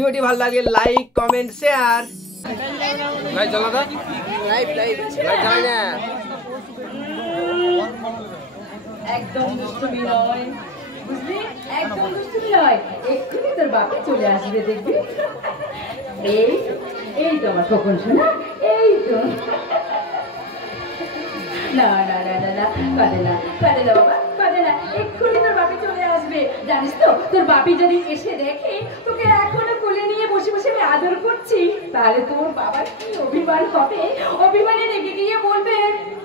ভিডিওটি ভালো লাগলে লাইক কমেন্ট শেয়ার। লাইক জ্বালা দাও, লাইক জ্বালা না, একদম দুষ্টুমি নয়, বুঝলি? একদম দুষ্টুমি নয়। এক্ষুনি তোর বাপে চলে আসবে, দেখবি। এই তো আমার খোকন শোনা, এই তো। না না না না না, কাঁদে না বাবা, কাঁদে না। এক্ষুনি তোর বাপে চলে আসবে। জানিস তো, তোর বাপি যদি এসে দেখে তোকে এখনো কোলে নিয়ে বসে বসে আমি আদর করছি, তাহলে তোর বাবার কি অভিমান হবে। অভিমানে রেগে গিয়ে বলবে,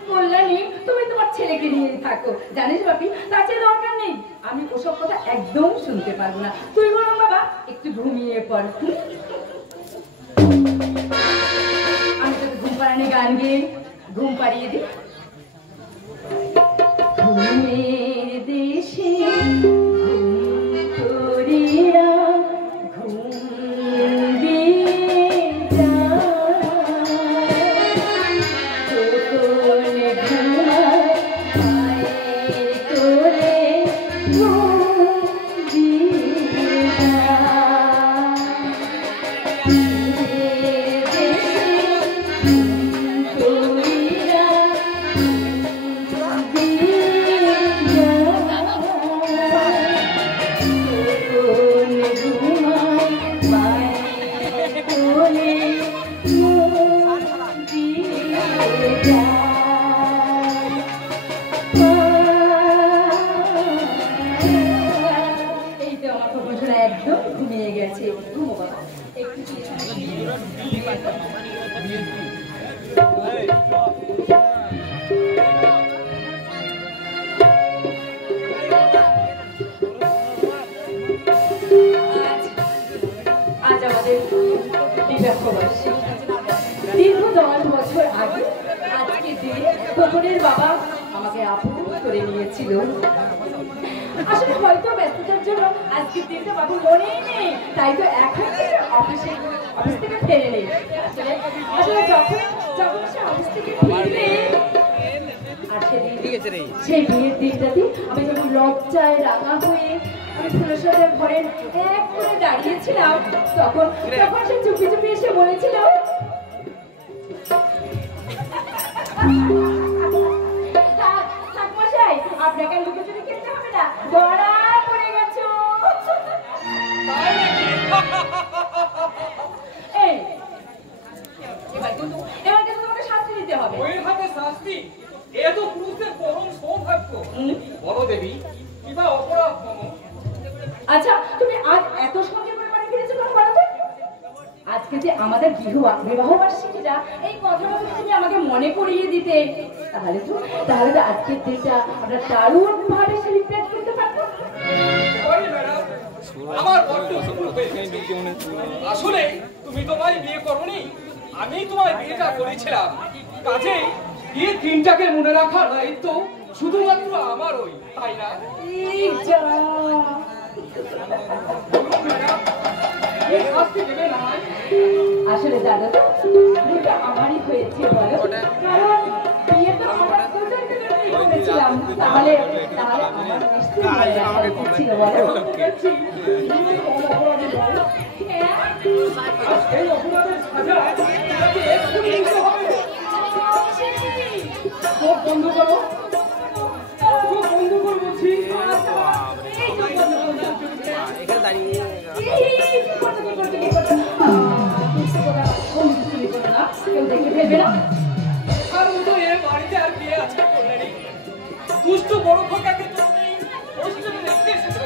কল্যাণী তুমি তোমার ছেলেকে নিয়ে থাকো। জানিস বাপি, তার দরকার নেই। আমি ওসব কথা একদম শুনতে পারবো না। তুই বলুন বাবা একটু ঘুমিয়ে পড়। আমি তোকে ঘুম পাড়ানি গান গিয়ে ঘুম পাড়িয়ে দিই। ঘুমের দেশে একদম ঘুমিয়ে গেছে। ঘুমো বাবা একটু। আজ আমাদের বিবাহবার্ষিকী। দীর্ঘ 10 বছর আগে আজকে দিনে খোকনের বাবা আমাকে আপন করে নিয়েছিল। আসলে হয়তো ব্যস্ততার জন্য আজকের দিনটা বাবু মনেই নেই, তাই তো এখন অফিস থেকে ফেরে নেই। আসলে যখন সে অফিস থেকে ফিরবে, আর সেই বিয়ের দিনটাতে আমি যখন লজ্জায় রাঙা হয়ে আমি ফুলসজ্জার ঘরে এক করে দাঁড়িয়েছিলাম, তখন সে চুপি চুপি এসে বলেছিল, ঠাকুমশাই আপনাকে লুকোচুরি খেলতে হবে না, ধরা পড়ে গেছো। এবার কিন্তু তোমাকে শাস্তি দিতে হবে। ওই হাতে শাস্তি? এ তো পুরুষদের পরম সৌভাগ্য। বলো দেবী, কিবা অপরাধ মম? আচ্ছা তুমি আজ এত সঙ্গে করে বাড়ি ফিরেছো কেন বলো তো? আজকে যে আমাদের বিবাহ বার্ষিকীটা, এই কথাটা তুমি আমাকে মনে করিয়ে দিতে, তাহলে তো আজকের দিনটা আমরা দারুণ ভাবে সেলিব্রেট করতে পারবো। আমার বড্ড ভুল হয়েছে। আসলে তুমি তোমায় বিয়ে করোনি, আমি তোমায় বিয়েটা করেছিলাম। কাজেই বিয়ের দিনটাকে মনে রাখার দায়িত্ব শুধুমাত্র আমারই, তাই না? আসলে দাদা তো বিয়েটা আমারই হয়েছে বলো, কারণ বিয়ে তো আমরা করেছিলাম, তাহলে আমার নিশ্চয়ই ছিল বলো। বন্ধ করো, বন্ধ করো বলছি। এখানে দাঁড়িয়ে কেউ দেখে ফেলবে না। আর তো এ বাড়িতে আর বিয়ে আছে কল্যাণী? দুষ্ট বড় খোকাকে তুমি হোস্টেলে রেখে এসেছো।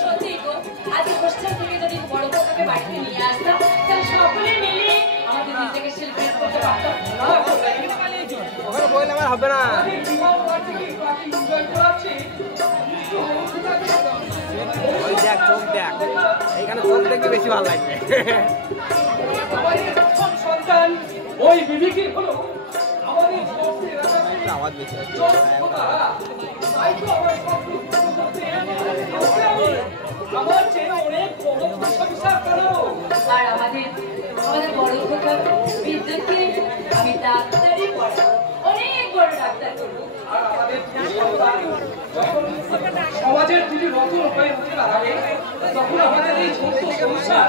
সত্যি গো, আজ হোস্টেল থেকে যদি বড় খোকাকে বাড়িতে নিয়ে আসতাম, তাহলে সকলে মিলে আমাদের নিজেকে সেলিব্রেট করতে পারতাম। ওখানে বললে আমার হবে না। ওই দেখ, চোখ দেখ, এইখানে চোখ দেখতে বেশি ভালো লাগবে। সন্তান ওই বিবিকে হলো আমাদের আওয়াজ বেশি হচ্ছে। আমার চেয়ে অনেক বড় প্রশংসা করো। আর আমাদের বড় খোকা বিদ্যুৎকে আমি ডাক্তারি পড়াবো, অনেক বড় ডাক্তার করবো। আর আমাদের সমাজের যদি রতন হয়ে উঠে দাঁড়াবে, তখন আমাদের এই ছোট্ট সংসার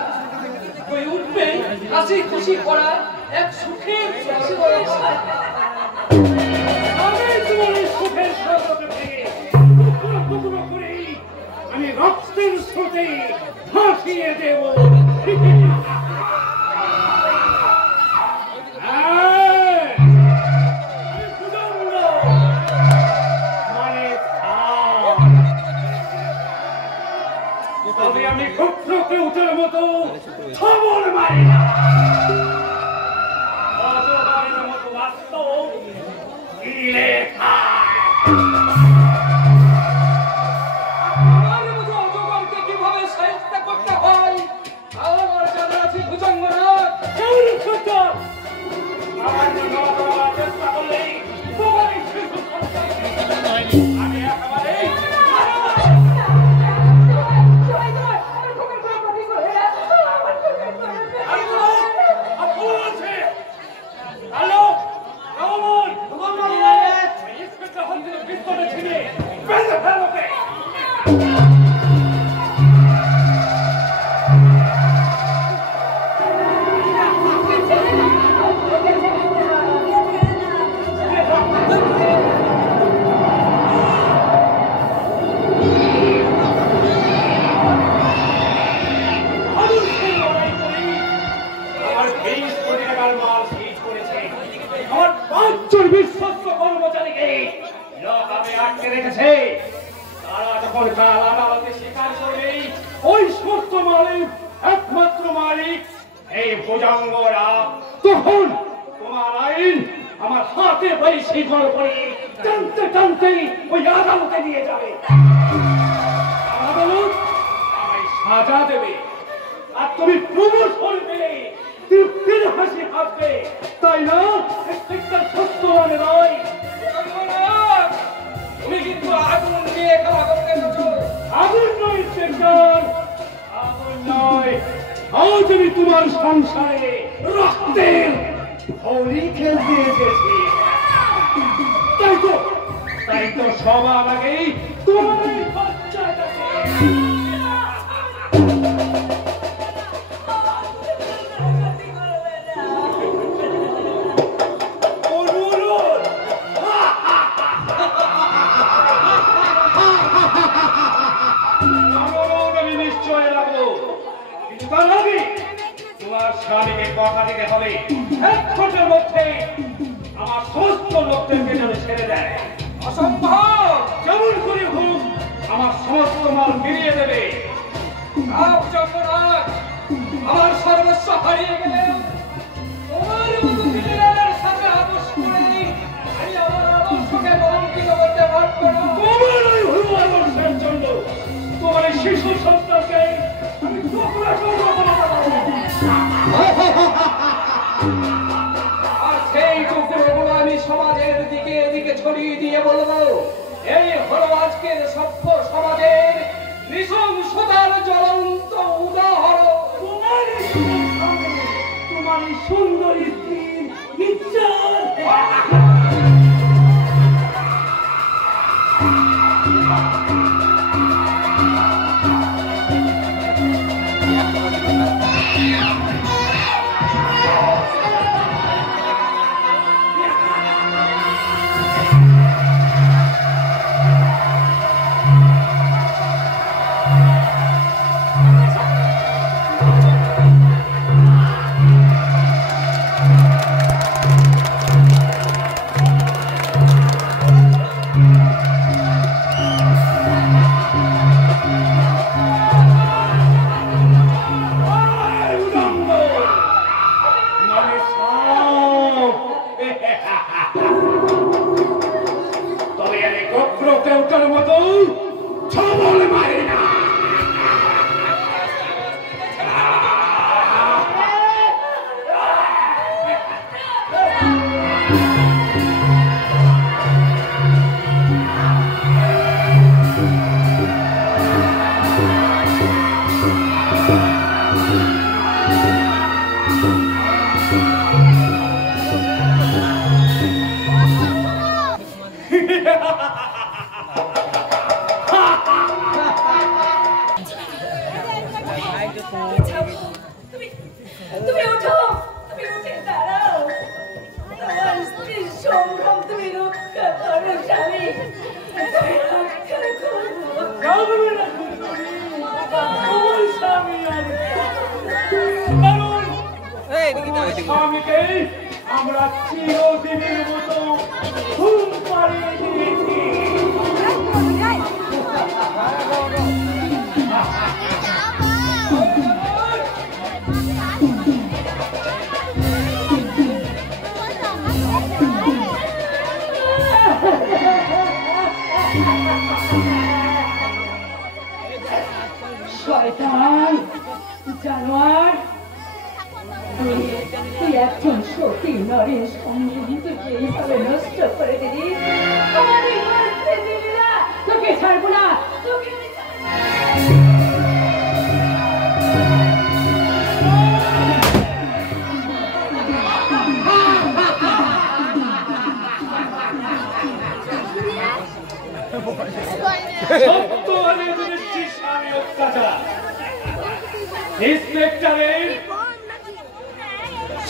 হয়ে উঠবে হাসি খুশি করা এক সুখের আমি তোমার এই সুখের স্বর্গকে ভেঙে টুকরো টুকরো করে আমি রক্তের স্রোতে ভাসিয়ে দেব। তবে আমি ক্ষুদ্র কেউটের মতো খবর মারি না। অজগরের মতো বাস্তব কি লেখা। আমার মতো অজগরকে কিভাবে সাহিত্য করতে হয় আমার জানা আছে ভুজঙ্গনাথ। আমার জন্য চেষ্টা করলেই তোমারই শিশু আমি একেবারেই হ্যালো রহমান ইন্সপেক্টর হচ্ছে পিস্তলে ছিনে বেঁধে ফেলোকে। বিশ্বস্ত কর্মচারীকে লকআপে আটকে রেখেছে। তারা যখন কাল আদালতে স্বীকার করবে ওই সমস্ত মালিক একমাত্র মালিক এই ভুজঙ্গরা, তখন তোমার আইন আমার হাতে বৈশি জল করে টানতে টানতে ওই আদালতে নিয়ে যাবে। আদালত আমায় সাজা দেবে আর তুমি প্রমোশন পেলে তৃপ্তির হাসি হাসবে, তাই না? সত্য মানে নয়। তুমি কিন্তু আগুন দিয়ে খেলা করতে চাচ্ছো। আগুন নয় ইন্সপেক্টর, আগুন নয়। আজ আমি তোমার সংসারে রক্তের হোলি খেলতে এসেছি। তাই তো সবার আগেই তোমার এই বাচ্চাটাকে তোমার স্বামীকে কথা দিতে হবে এক ঘন্টার মধ্যে আমার সমস্ত লোকদেরকে যেন ছেড়ে দেয়। অসম্ভব। যেমন করে হোক আমার সমস্ত মাল ফিরিয়ে দেবে। আমার সর্বস্ব হারিয়ে গেলে তোমার মতো ক্রিমিনালের সাথে আপোষ করে আমি আমার আদর্শকে কলঙ্কিত করতে পারবো না। তোমার ওই ভুল আদর্শের জন্য তোমার এই শিশু সন্তানকে আমি টুকরা টুকরা করে দেবো। আর সেই টুকরোগুলো আমি সমাজের দিকে এদিকে ছড়িয়ে দিয়ে বলবো, এই হলো আজকের সভ্য সমাজের নৃশংসতার জ্বলন্ত উদাহরণ। তোমার এই সুন্দরী স্ত্রীর ইচ্ছা স্বামীকে আমরা চিরদিনের মতো ঘুম পাড়িয়ে দিয়েছি। শয়তান জানোয়ার, তুই একজন সতী নারীর সম্মান তুই এইভাবে নষ্ট করে দিলি। আমাদের মরতে দিবি না, তোকে ছাড়বো না, তোকে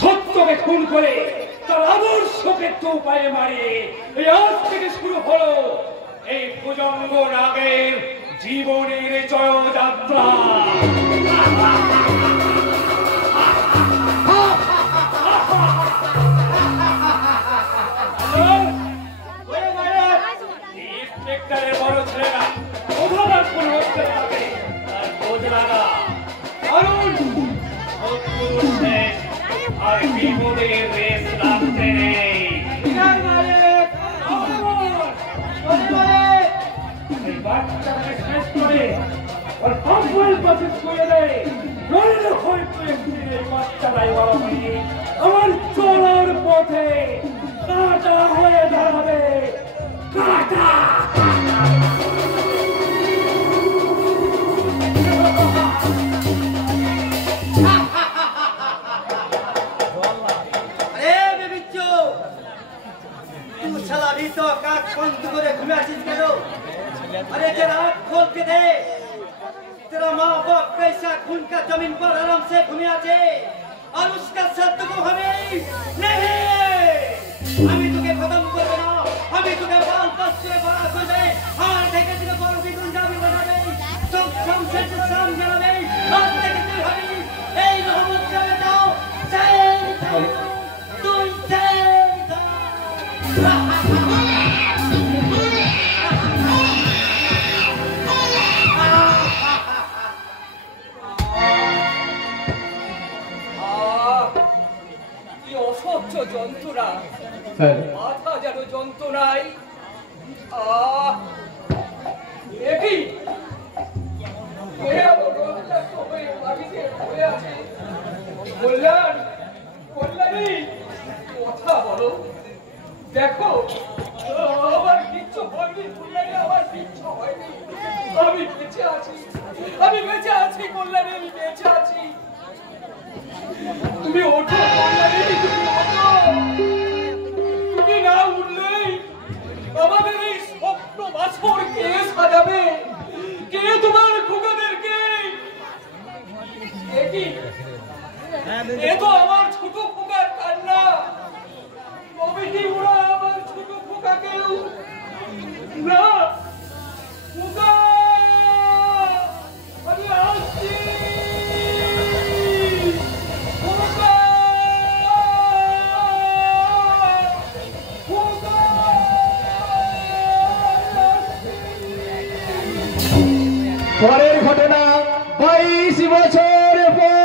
সত্যকে খুন করে তার আদর্শকে চৌপায়ে মারিয়ে আজ থেকে শুরু হলো এই ভুজঙ্গ রাগের জীবনের জয়যাত্রা। বড় ছেলেরা প্রধান কোন হচ্ছে থাকে আর বোঝ লাগা কারণ আর বিপদের রেস লাগতে নেই। বাচ্চাকে শেষ করে ওর কম্বল পাশে শুয়ে দেয়, নইলে হয়তো একদিন এই বাচ্চাটাই বড় হয়ে আমার চলার পথে কাঁটা হয়ে দাঁড়াবে। কাঁটা अरे जरा आँख खोल के दे, तेरा माँ बाप कैसा खून का जमीन पर आराम से घूमिया थे और उसका सत्य को हमें नहीं, हमें तुझे खत्म कर देना, हमें तुझे बाल बस से बड़ा कर दे, हार देके तुझे बाल भी गुंजामी बना दे, सब से शाम जला दे, आज देके तुझे हमें ए मोहम्मद का बताओ सही तू सही যন্ত্রণা মাথা যেন যন্ত্রণায় কথা বলো, দেখো আমার কিচ্ছু হয়নি, আমার কিচ্ছু হয়নি, আমি বেঁচে আছি, আমি বেঁচে আছি কল্যাণী, আমি বেঁচে আছি। তুমি ওঠো কল্যাণী, তুমি ওঠো, তুমি না উঠলেই আমাদের এই স্বপ্ন বাছর কে সাজাবে, কে তোমার খোকাদেরকে? এ তো আমার ছোট খোকার কান্না, কমিটি ওরা আমার ছোট খোকাকেও না খোকা আমি আসছি। পরের ঘটনা 22 বছর পর।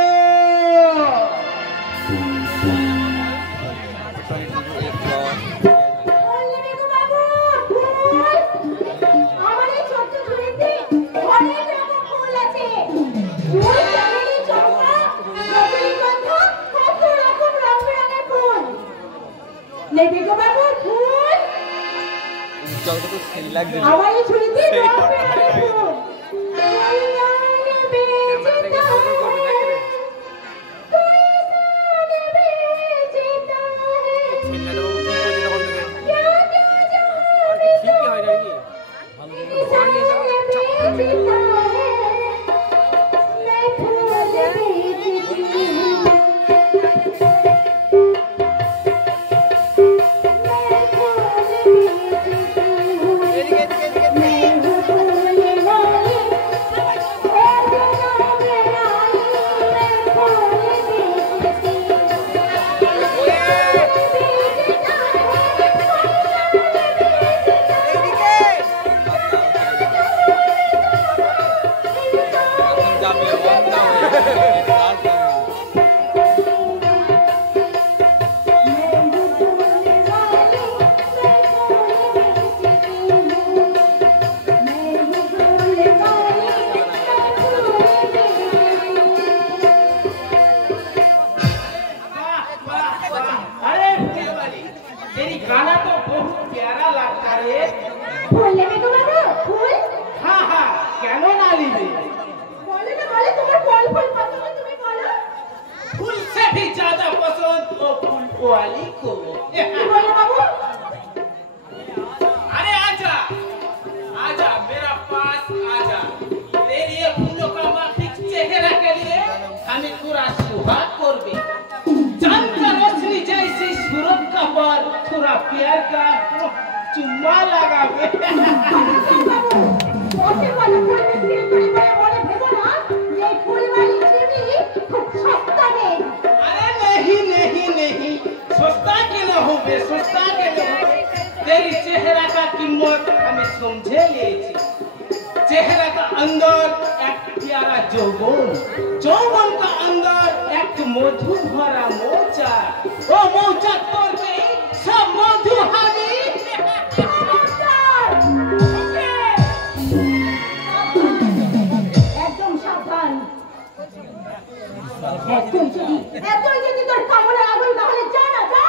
আমার এই ছুরিতে तो बहुत प्यारा लगता रे। फूल लेबे तो बाबू फूल हाँ हाँ কেন না নিবে বলে না বলে তোমার ফল ফল পছন্দ তুমি বলো फूल से भी ज्यादा पसंद तो फूल वाली को কি বলে বাবু अरे आजा आजा मेरा पास आजा तेरे ये फूलों का माफिक चेहरा के लिए हमें पूरा सुहाग करबे चांद का रोशनी जैसी सूरत का पर थोड़ा प्यार का चुम्मा लगावे বাবু ওকে বলে ফুল দিয়ে করে বলে ভেবো না এই ফুলওয়ালি চিমনি খুব সস্তা নেই अरे नहीं नहीं नहीं सस्ता के न हो बे सस्ता के न हो तेरी चेहरा का कीमत हमें समझे ले चेहरा का अंदर एक प्यारा जौवन का अंदर एक मधु भरा मोचा ओ मोचा तोड़ के सब मधु हमी একদম সাবধান এতই যদি তোর কামড়ে আগুন তাহলে যা না যা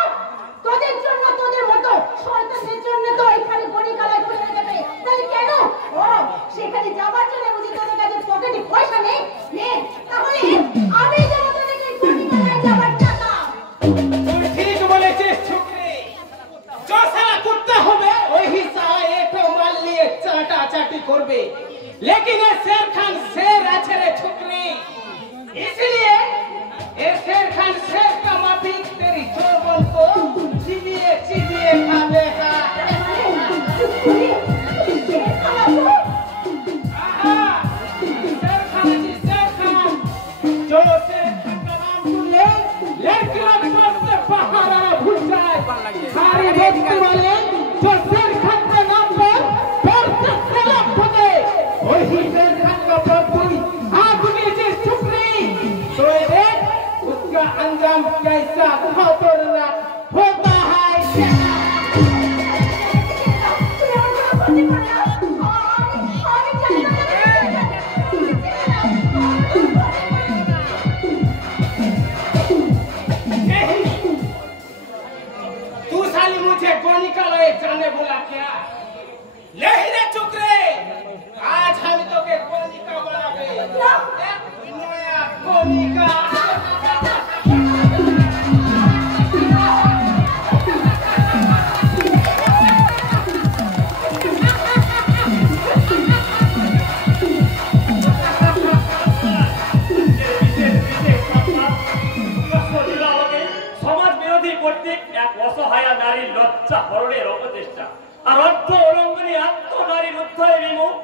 তোদের জন্য তোদের মতো শয়তানদের জন্য তো এখানে গণিকালায় খুলে দেবে তাই কেন ও সেখানে যাবার জন্য বুঝি তোদের কাছে পকেটে পয়সা নেই নে তাহলে আমি দেব তোদেরকে গণিকালায় যাবার টাকা तुम ठीक बोलेছিস छोकरी जो साला कुत्ता होवे वही साला एक माल लिए चाटा चाटी करबे लेकिन ये शेर खान शेर আছে रे छोकरी इसलिए ये शेर खान शेर का माफिक तेरी जौवन को चिबिए चिबिए खाएगा शेर खान जी शेर खान जो शेर खान का नाम सुन ले लेकिन से पहाड़ा भूल जाए सारे दोस्त वाले जो शेर खान के नाम पर पैर से सलाम ठोके वही शेर खान का प्रभु आग में से छुपरी तो ये उसका अंजाम कैसा खतरनाक होता है तू साली मुझे गोनिकालय जाने बोला क्या नहीं रे चुकरे आज हम तो के गोनिका बनावे एक नया गोनिका সমাজ বিরোধী কর্তৃক এক অসহায় নারীর লজ্জা হরণের অপচেষ্টা আর অর্থ অলঙ্ঘনী আত্ম নারীর উদ্ধারে বিমুখ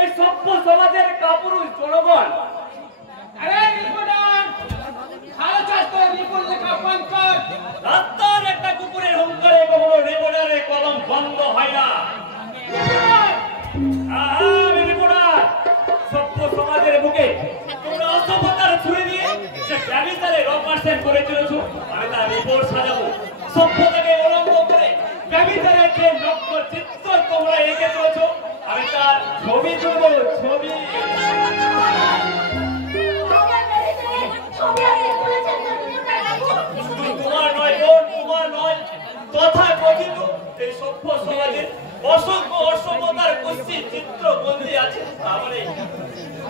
এই সভ্য সমাজের কাপুরুষ জনগণ अरे निपुणान খালো চাষ তো নিপুণ লেখা বন্ধ কর রাস্তার একটা কুকুরের হুঙ্কারে কখনো রিপোর্টারে কলম বন্ধ হয় না আমি রিপোর্টার সভ্য সমাজের বুকে তোমরা অসভ্যতার ছুড়ে দিয়ে যে ক্যামিসারে রপার্সেন্ট করে চলেছো আমি তার রিপোর্ট সাজাবো সভ্যতাকে অলঙ্ঘ করে ক্যামিসারের যে নগ্ন চিত্র তোমরা এঁকে চলেছো আমি তার ছবি তুলবো ছবি তোমার নয় বোন তোমার নয় তথা কথিত এই সভ্য সমাজের অসংখ্য অসভ্যতার কুৎসিত চিত্র বন্দী আছে তাহলে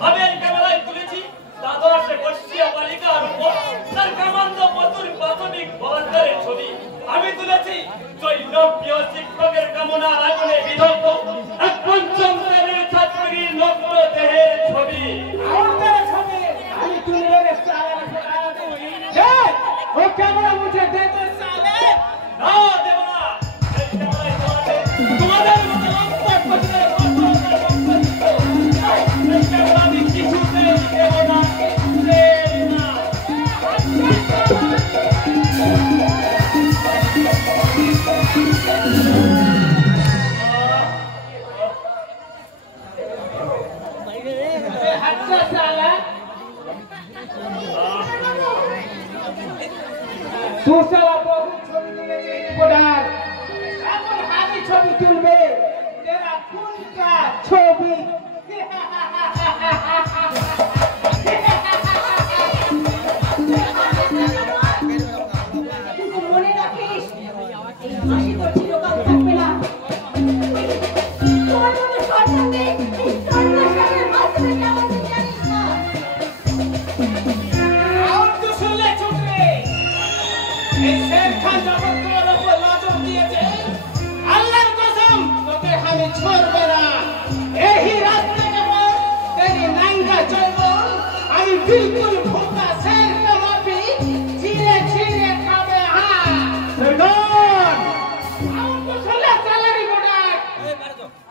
আমি এই ক্যামেরায় তুলেছি দ্বাদশ বর্ষীয় বালিকার উপর তার কামান্দ পশুর প্রাথমিক বলাৎকারের ছবি আমি তুলেছি জৈনব্য শিক্ষকের কামনার আগুনে বিধগ্ধ এক পঞ্চম শ্রেণীর ছাত্রীর নগ্ন দেহের ছবি আমি তুলে রে সালা दे वो कैमरा मुझे दे दे साले না দেব না এই ক্যামেরায় তোমাদের মতো লম্বা পছন্দের এই ক্যামেরা আমি কিছুতেই দেব না अच्छा साला तू साला बहुत छवि तुलेছে রিপোর্টার এখন হাতি ছবি তুলবে तेरा खून का ছবি মনে রাখিস এই হাসি তো চিরকাল থাকবে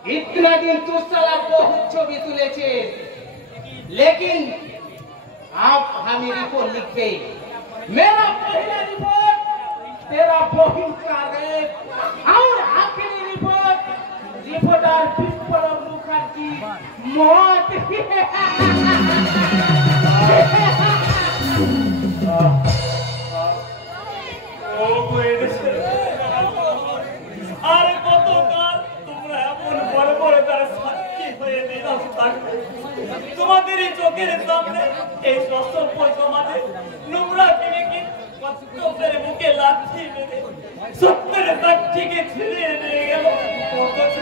इतना दिन तू साला बहुत छवि तुलेছে लेकिन आप हमें रिपोर्ट लिख पे मेरा पहला रिपोर्ट तेरा बहिन का रेप और आखिरी रिपोर्टर विप्लव मुखर्जी मौत আরে কতকাল তোমরা এমন বড় বড় তার সাক্ষী হয়ে নিলাম থাকবে তোমাদেরই চোখের সামনে এই সসভ্য সমাজে নোংরা কিনেকে কষ্টে বুকে লাথি মেরে সত্যের সাক্ষীকে ছিঁড়ে নিয়ে গেল অথচ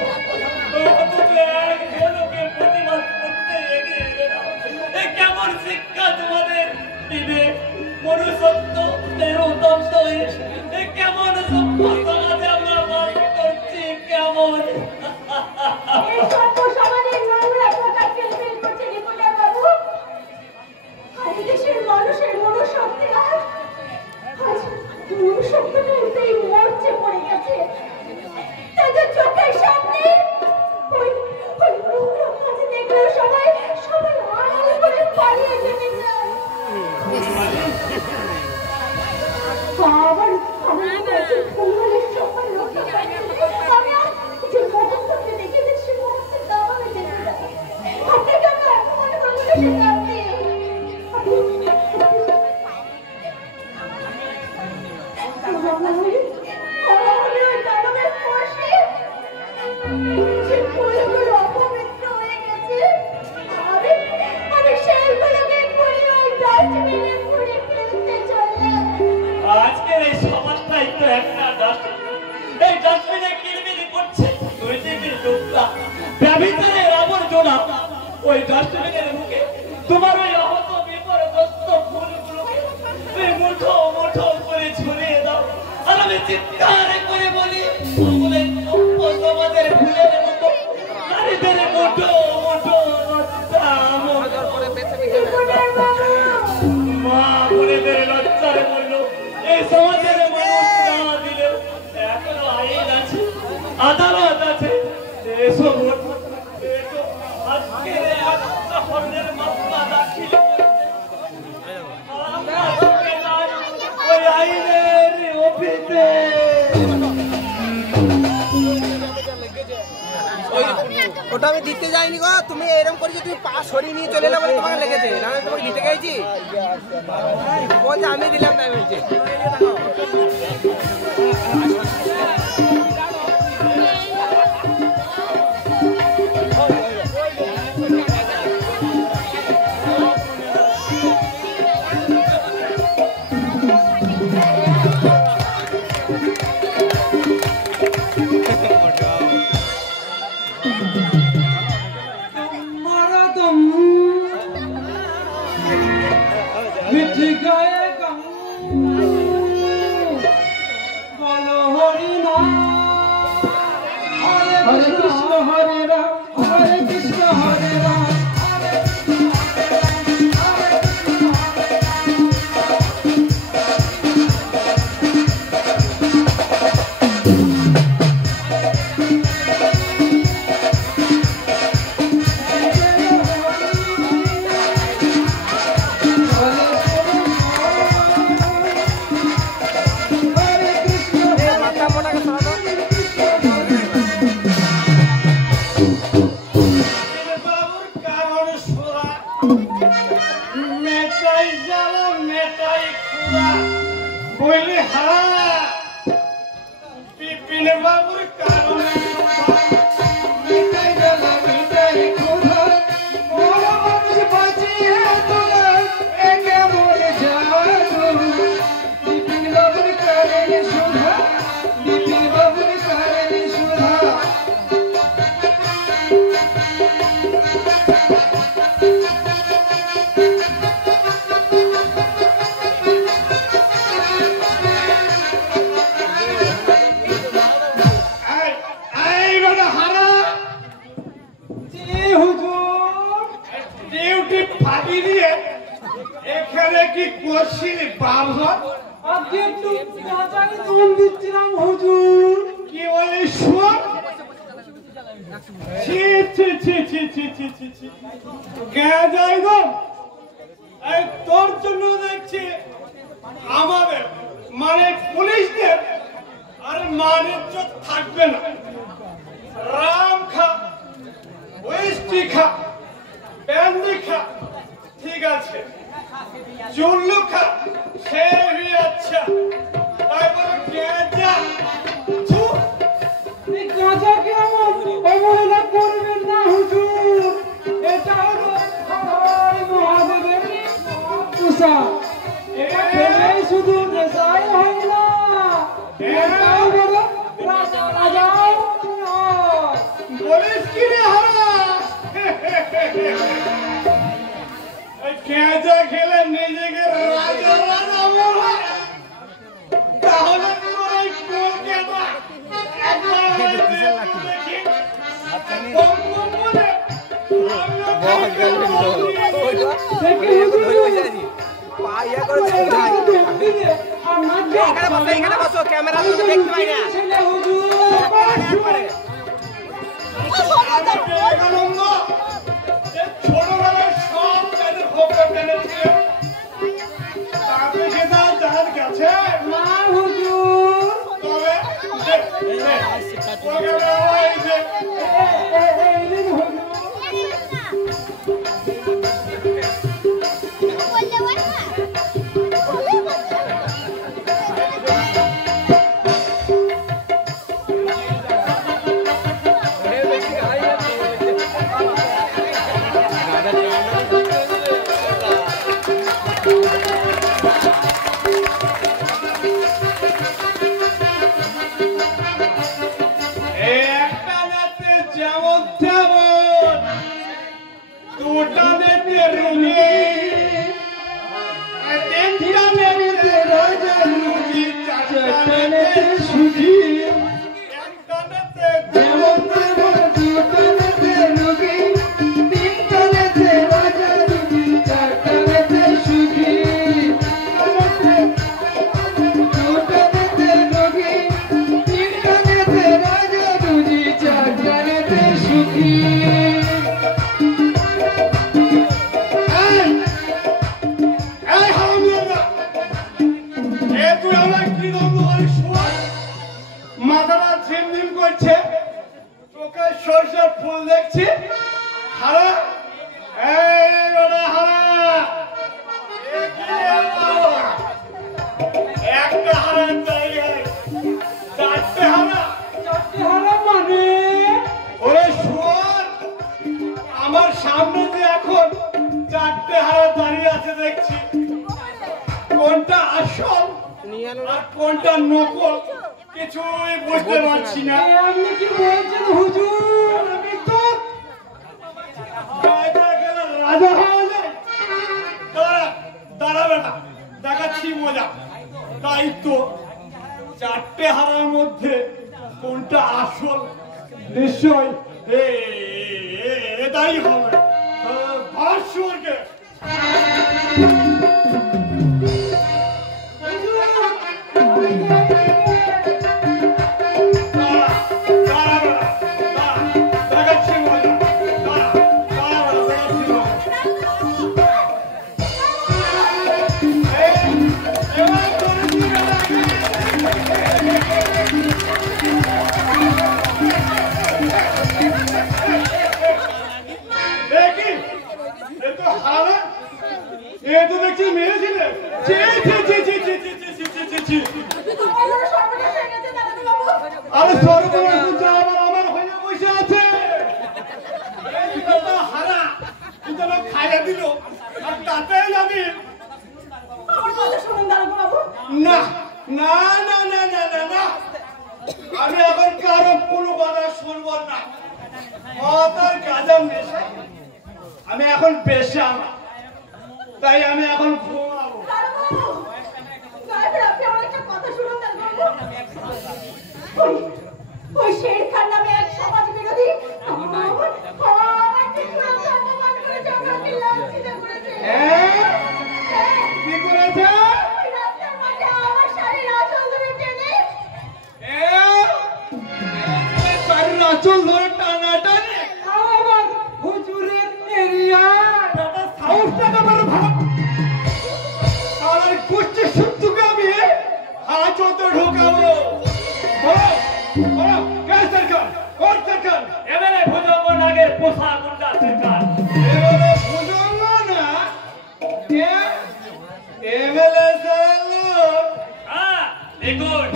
একজনকে প্রতিবাদ করতে এগিয়ে গেল এ কেমন শিক্ষা তোমাদের দিবে মনুষ্যত্ব মেরুদণ্ড এ কেমন সভ্য সমাজে আমরা বাস করছি কেমন এই সভ্য সমাজের নোংরা কথা ফেলফেল করছে রিপোর্টার বাবু। আর দেশের মানুষের মনুষ্যত্ব আজ মনুষ্যত্বটাই মরচে পড়ে গেছে। তাদের চোখের সামনে ওই নোংরা কাজে দেখলেও সবাই আড়ালে করে পালিয়ে যেতে চায়। আমার কাছে ফুলের সবার লোক আমি যে মহত্বকে দেখে সে মহত্ব দাবাবে যেতে চায়। আপনি কেন এমন মানুষের সাথে আপনি আজকের এই সমাজটাই তো একটা ডাস্টবিন এই ডাস্টবিনে কিলবিলি করছে দুই দিকের টুকরা ব্যভিচারের আবর্জনা ওই ডাস্টবিনের মুখে তোমার ওই আহত বিপর্যস্ত ফুলগুলোকে তুমি মুঠো মুঠো করে ছড়িয়ে দাও আর আমি চিৎকার করে বলি বলে সমাজের ফুলের মতো নারীদের মুঠো মুঠো মা বোনেদের লজ্জারে বলল এই সমাজের মানুষ না দিলেও এখনো আইন আছে আদালত আছে এসব আজকের একটা হরণের মামলা দাখিল ওই আইনের অফিসে ওটা আমি দিতে যাইনি গো তুমি এরকম করে তুমি পা সরিয়ে নিয়ে চলে এলে বলে তোমাকে লেগেছে না আমি তোমাকে দিতে গেছি বলছে আমি দিলাম না বলছে हरे कृष्ण हरे राम हरे कृष्ण हरे राम ছি ছি ছি ছি ছি ছি ছি কে যাই গো এই তোর জন্য দেখছি আমাদের মানে পুলিশদের আর মানিজ্য থাকবে না রাম খা উইস্টি খা ব্যান্ডি খা ঠিক আছে চুল্লু খা সে আচ্ছা তারপরে গেঁজা এই গাঁজাকে অবহেলা করবেন না হুজুর, এটা হলো মহাদেবের পোশাক। এটা খেলেই শুধু নেশাই হয় না, এটাও বলো রাজাও বলিস কি রে হারা গেঁজা খেলে নিজেকে রাজা রাজা বলা তাহলে তোর এই কলকাতা এখানে বসো, ক্যামেরা দেখতে পাই না। ছোটবেলায় সব তাদের খবর জেনেছে তাদের সেটা যার কাছে না হুজুর, তবে মাথাটা ঝিমঝিম করছে, চোখে সরষের ফুল দেখছি। হারা একটা হারার জায়গায় চারটে হারা। মানে ওরে শুয়োর, আমার সামনে যে এখন চারটে হারা দাঁড়িয়ে আছে দেখছি, কোনটা আসল আর কোনটা নকল কিছুই বুঝতে পারছি না। আপনি কি বলছেন হুজুর? আমি তো রাজা হওয়া যায়। দাঁড়া বেটা, দেখাচ্ছি মজা। তাই তো চারটে হারার মধ্যে কোনটা আসল নিশ্চয় এটাই হবে। ভাস্বরকে আরে সর্বনাশ আবার আমার হয়ে বসে আছে। হারা কিন্তু খাইয়ে দিল আর তাতেই জানি না না না না না না না আমি এখন কারো কোনো কথা শুনবো না। মাতার গাজাম নেশা আমি এখন পেশাম, তাই আমি এখন ঘুমাবো। ওই শের খান নামে এক সমাজ বিরোধী কি করেছে? আঁচল ধরে টানা টানে ঢুকাবো। বলো, কে সরকার? কোন সরকার? এমএলএ ভুজঙ্গ নাগের পোষা গুন্ডা সরকার। এবারে ভুজঙ্গ না, কে? এমএলএ লোক। হ্যাঁ, দেখুন,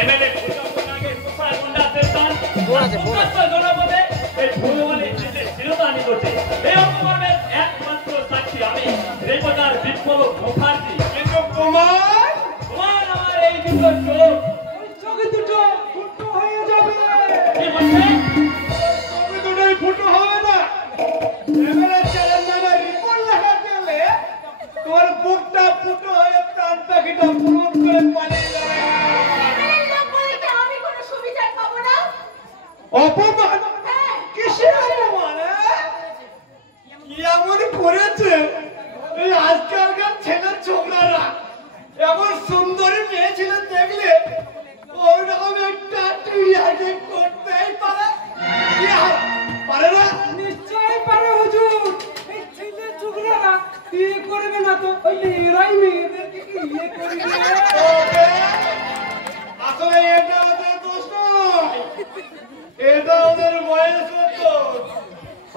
এমএলএ ভুজঙ্গ নাগের পোষা গুন্ডা সরকার। জনপদে এই ভুলভালে শিরোধানি করছে। এই অপকর্মের একমাত্র সাক্ষী আমি রেকর্ডার বিপ্লব মুখার্জি। কিন্তু তোমার আমার এই দুটো চোখ, চোখে দুটো ফুটো হয়ে যাবে। কি বলছেন? চোখে দুটোই ফুটো হবে না। এমএলএ চ্যানেল নামে রিপোর্ট লেখা গেলে তোমার বুকটা ফুটো হয়ে প্রাণ পাখিটা ফুরুত করে পালিয়ে যাবে। আমি কোনো সুবিধা পাবো না। অপমান? কিসের অপমান? কি এমন করেছে এই আজকালকার ছেলে ছোকরারা? এমন সুন্দরী মেয়ে ছেলে দেখলে ওইরকম একটা টিয়াকে করতেই পারে? কি পারে না? নিশ্চয়ই পারে হুজুর। এই ছেলে ছোকরারা বিয়ে করবে না তো ওই মেয়েরাই মেয়েদেরকে কি বিয়ে করবে? ওকে, আসলে এটা ওদের দোষ নয়, এটা ওদের বয়সের দোষ।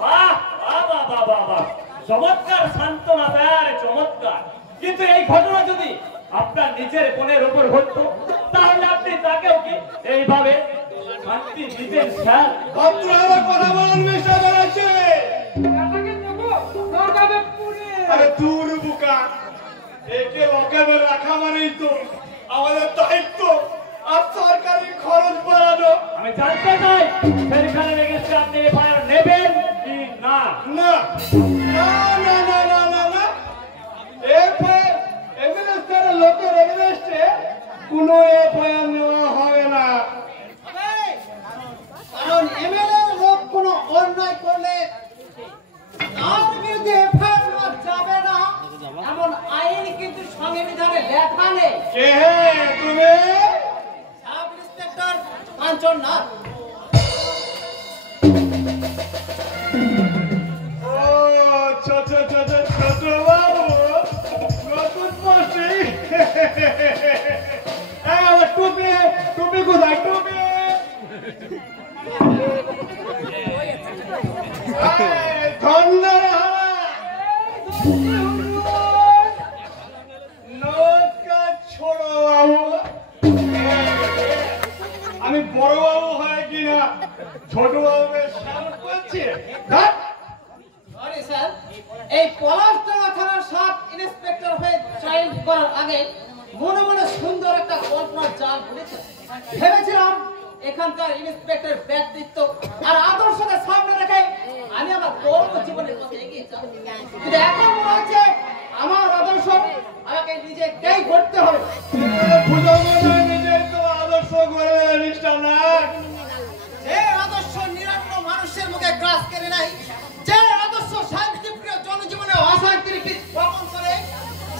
বাহ বাহ বাহ বাহ বাহ বাহ, চমৎকার সান্ত্বনা দেয়, চমৎকার। কিন্তু এই ঘটনা যদি আপনার নিজের বোনের উপর ঘটতো তাহলে আপনি তাকেও কি এইভাবে শান্তি দিতেন স্যার? ভদ্রভাবে কথা বলার চেষ্টা করেছে। আপনাকে দেবো দরকারে পুরে। আরে দূর বুকা, একে লকাবে রাখা মানেই তো আমাদের দায়িত্ব আর সরকারি খরচ বাড়ানো। আমি জানতে চাই সেখানে লেগেছে আপনি এফআইআর নেবেন কি না? না না না না না না না, এমএলএর লোকের এগেনস্টে কোনো এফআইআর নেওয়া হবে না। কারণ এমএলএ লোক কোনো অন্যায় করলে তার বিরুদ্ধে এফআইআর নেওয়া যাবে না এমন আইন কিন্তু সংবিধানে লেখা নেই। কে হে তুমি? সাব ইন্সপেক্টর কাঞ্চন নাথ। ও ছোট ছোট ছোট বাবু, নতুন পোস্টে। আমার টুপি, টুপি কোথায়? টুপি ধন্যবাদ। নমস্কার ছোট বাবু। আমি বড় বাবু হয় কিনা ছোট বাবুকে সামনে করছি? সরি স্যার, এই পলাশডাঙ্গা থানার সাব ইন্সপেক্টর হয়ে জয়েন করার আগে মনে মনে সুন্দর একটা কল্পনার জাল বুনেছে। ভেবেছিলাম এখানকার ইন্সপেক্টর ব্যক্তিত্ব আর আদর্শকে সামনে রেখে আমি আমার কর্ম জীবনের পথে এগিয়ে যাব। কিন্তু এখন মনে হচ্ছে আমার আদর্শ আমাকে নিজেকেই গড়তে হবে। নিজেই তো আদর্শ করে জিনিসটা না। যে আদর্শ নিরন্ন মানুষের মুখে গ্রাস কেড়ে নাই, যে আদর্শ শান্তিপ্রিয় জনজীবনে অশান্তির বীজ বপন করে,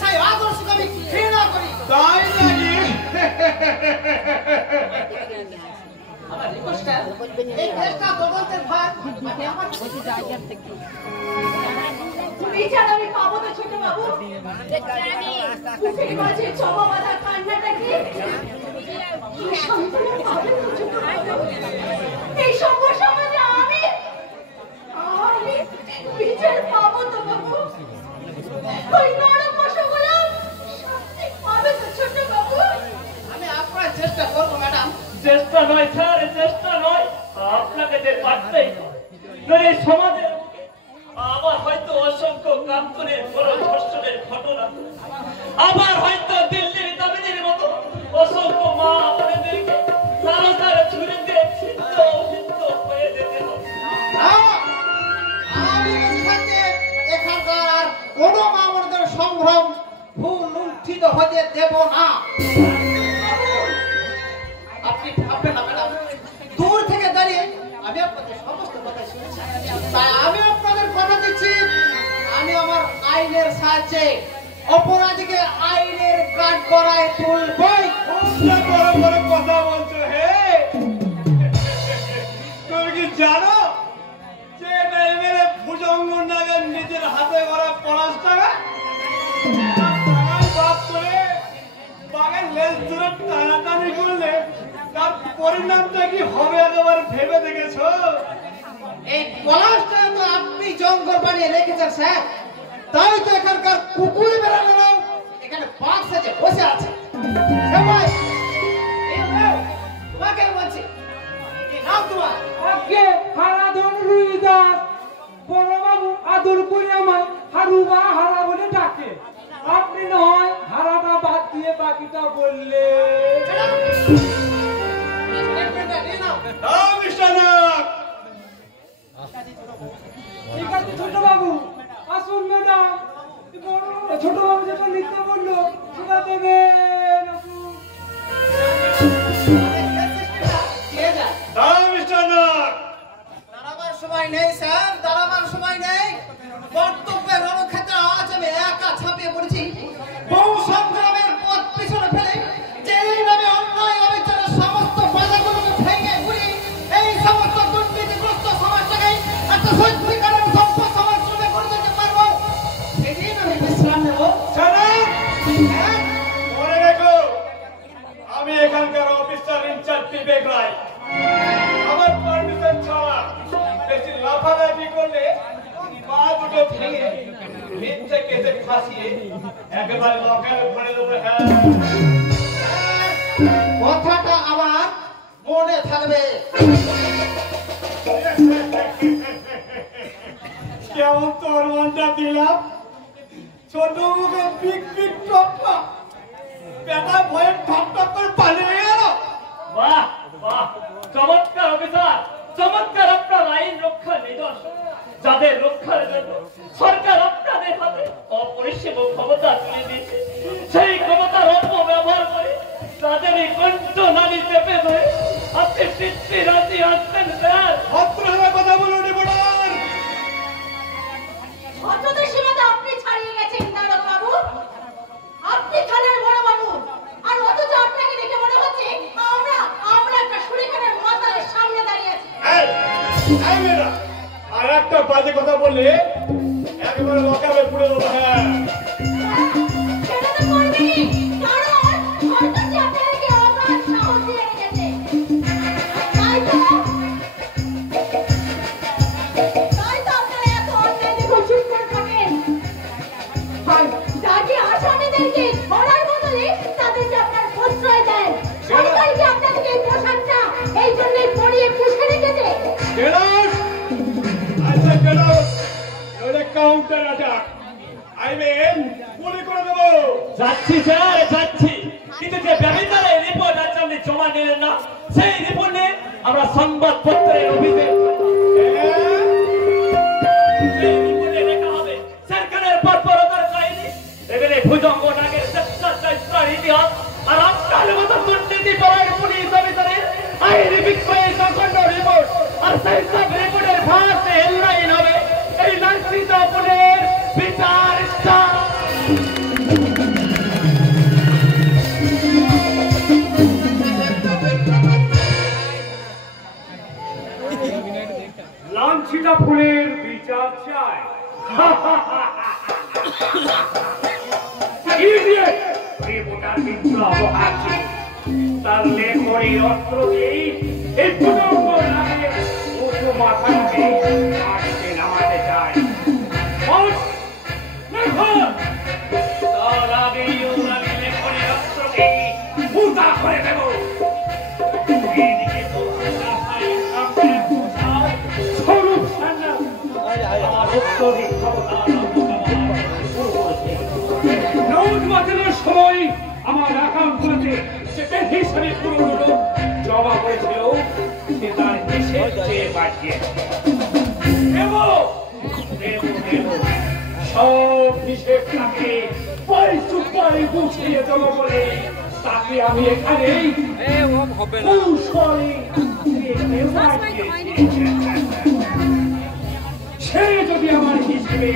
সেই আদর্শকে আমি ঘৃণা করি। তাই নাকি? আমার রিকোয়েস্ট, এই কেসটা তদন্তের ভার আমি আমার বিচার আমি পাবো তো ছোট বাবু? বুকের মাঝে জমা বাঁধা কান্নাটা কি এই সান্ত্বনা পাবে তো ছোট বাবু? এই সভ্য সমাজে আমি বিচার পাবো তো বাবু? ওই নরম পশুগুলো শান্তি পাবে তো ছোট বাবু? আমি আপনার চেষ্টা করবো ম্যাডাম। চেষ্টা নয় স্যার, চেষ্টা নয়, আপনাকে যে পারতেই হবে। নইলে এই সমাজের বুকে আবার হয়তো অসংখ্য কান্তনের বড় ধর্ষণের ঘটনা, আবার হয়তো দিল্লির দাবিদের মতো অসংখ্য মা বোনেদেরকে তারা তারা ছুড়ে দিয়ে ছিন্ন ভিন্ন হয়ে যেতে হবে। আমি এখানে এখানকার আর কোনো মামলার সংগ্রাম ভুল লুণ্ঠিত হতে দেব না। আপনি ভাববেন না ম্যাডাম, দূর থেকে দাঁড়িয়ে আমি আপনাদের সমস্ত কথা শুনেছি, তাই আমি আপনাদের কথা দিচ্ছি আমি আমার আইনের সাহায্যে অপরাধীকে আইনের কাঠ করায় তুলবই। বড় বড় কথা বলছো হে? তুমি কি জানো যে এমএলএ ভুজঙ্গ নাগের নিজের হাতে করা 50 টাকা বাপ করে বাগের লেজ ধরে টানাটানি পরিণামটা কি হবে একবার ভেবে দেখেছো? এই পলাশটা তো আপনি জঙ্গল বানিয়ে রেখেছেন স্যার, তাই তো এখানকার কুকুর বেড়ানো এখানে বাঘ সেজে বসে আছে। সবাই তোমাকে বলছি, কি নাম তোমার? আজকে হারাধন রুইদাস। বড়বাবু আদর করে আমায় হারুবা হারা বলে ডাকে। আপনি নয় হারাটা বাদ দিয়ে বাকিটা বললে। ঠিক আছে ছোট বাবু, আসুন ম্যাডাম। ছোট বাবু যেটা লিখতে বললো সেটা দেবেন। আসুন। দাঁড়াবার সময় নেই স্যার, দাঁড়াবার সময় নেই। কর্তব্যের রণক্ষেত্রে আজ আমি একা ছাপিয়ে পড়েছি। বহু সংগ্রামের পথ পিছনে ফেলে যেই নামে অন্যায় অবিচারের সমস্ত বাধাগুলোকে ভেঙে ঘুরি এই সমস্ত দুর্নীতিগ্রস্ত সমাজটাকে একটা সত্যিকারের সভ্য সমাজ রূপে করে দিতে পারবো, সেদিন আমি বিশ্রাম নেব। মনে রেখো, আমি এখানকার অফিসার ইনচার্জ বিবেক রায়। আমার পারমিশন ছাড়া বেশি লাফালাফি করলে পা দুটো ভেঙে মিথ্যে কেসে ফাঁসিয়ে একেবারে লকারে ভরে দেবো। হ্যাঁ, কথাটা আমার মনে থাকবে। কেমন তোর মনটা দিলাম? ছোট মুখে পিক পিক টপটা বেটা ভয়ে ঠক ঠক করে পালিয়ে গেল। বাহ বাহ, চমৎকার অফিসার, চমৎকার আপনার আইন রক্ষার নিদর্শন, যাদের রক্ষার জন্য সরকার আপনাদের হাতে অপরিসীম ক্ষমতা তুলে দিয়েছে। সেই ক্ষমতার অপব্যবহার করে তাদেরই কণ্ঠ নালী চেপে ধরে আপনি পিতৃ রাজি আসছেন স্যার। ভদ্রভাবে কথা বলুন রিপোর্টার। ভদ্রতার সীমাটা আপনি ছাড়িয়ে গেছেন নারদ বাবু। আপনি থানার বড় বাবু, আর অথচ আপনাকে দেখে মনে হচ্ছে আমরা একটা শুরিখানের মাথার সামনে দাঁড়িয়ে আছি। এই মেয়েরা, আর একটা বাজে কথা বললে একেবারে লকারে পুড়ে দেবো। হ্যাঁ, সেটা তো করবেনই, কারণ সরকার যে আপনাকে অপরাধ সাহস দিয়ে রেখেছে। তাই তো আপনারা এত অন্যায় দেখে চুপ করে থাকেন। আর যাকে আসামিদেরকে ধরার বদলে তাদেরকে আপনার প্রশ্রয় দেন। সরকারকে আপনাদেরকে এই পোশাকটা এই জন্যই পরিয়ে পুষে রেখেছে। কাউন্টার অ্যাটাক, আই মিন গুলি করে দেবো। যাচ্ছি স্যার, যাচ্ছি, কিন্তু যে ব্যবচারের রিপোর্ট আজ আপনি জমা নিলেন না, সেই রিপোর্ট নিয়ে আমরা সংবাদপত্রের অভিযোগ সেই রিপোর্টে লেখা হবে সরকারের বর্বরতার কাহিনী, এবারে ভুজঙ্গ নাগের চেষ্টার ইতিহাস, আর আপনার মতো দুর্নীতি পরায়ণ পুলিশ অফিসারের আইনি বিক্ষোভের জঘন্য রিপোর্ট। আর সেই সব রিপোর্টের ফার্স্ট হেডলাইন হবে এই লাঞ্ছিত পুলিশের বিচার। লাঞ্ছিত ফুলের বিচার চাই। রিপোর্টার বিপ্লব আছে, তার লেখরে অস্ত্রকেই এই ভুজঙ্গ নাগে উঁচু মাথাকে মাটিতে নামাতে চায়। তার আগেই ওরা লেখরে অস্ত্রকেই উঁচা করে দেব। এইদিকে তো স্বরূপ সান্যাল আমার অত্যধিক ক্ষমতা নির্বাচনের সময় আমার অ্যাকাউন্টে যে হিসাবে পুরনো লোক জমা করেছিল সে তার হিসেব চেয়ে পাঠিয়ে সব হিসেবটাকে পরিচুপারে গুছিয়ে দেবো বলে তাকে আমি এখানেই কৌশলে সে যদি আমার হিসেবে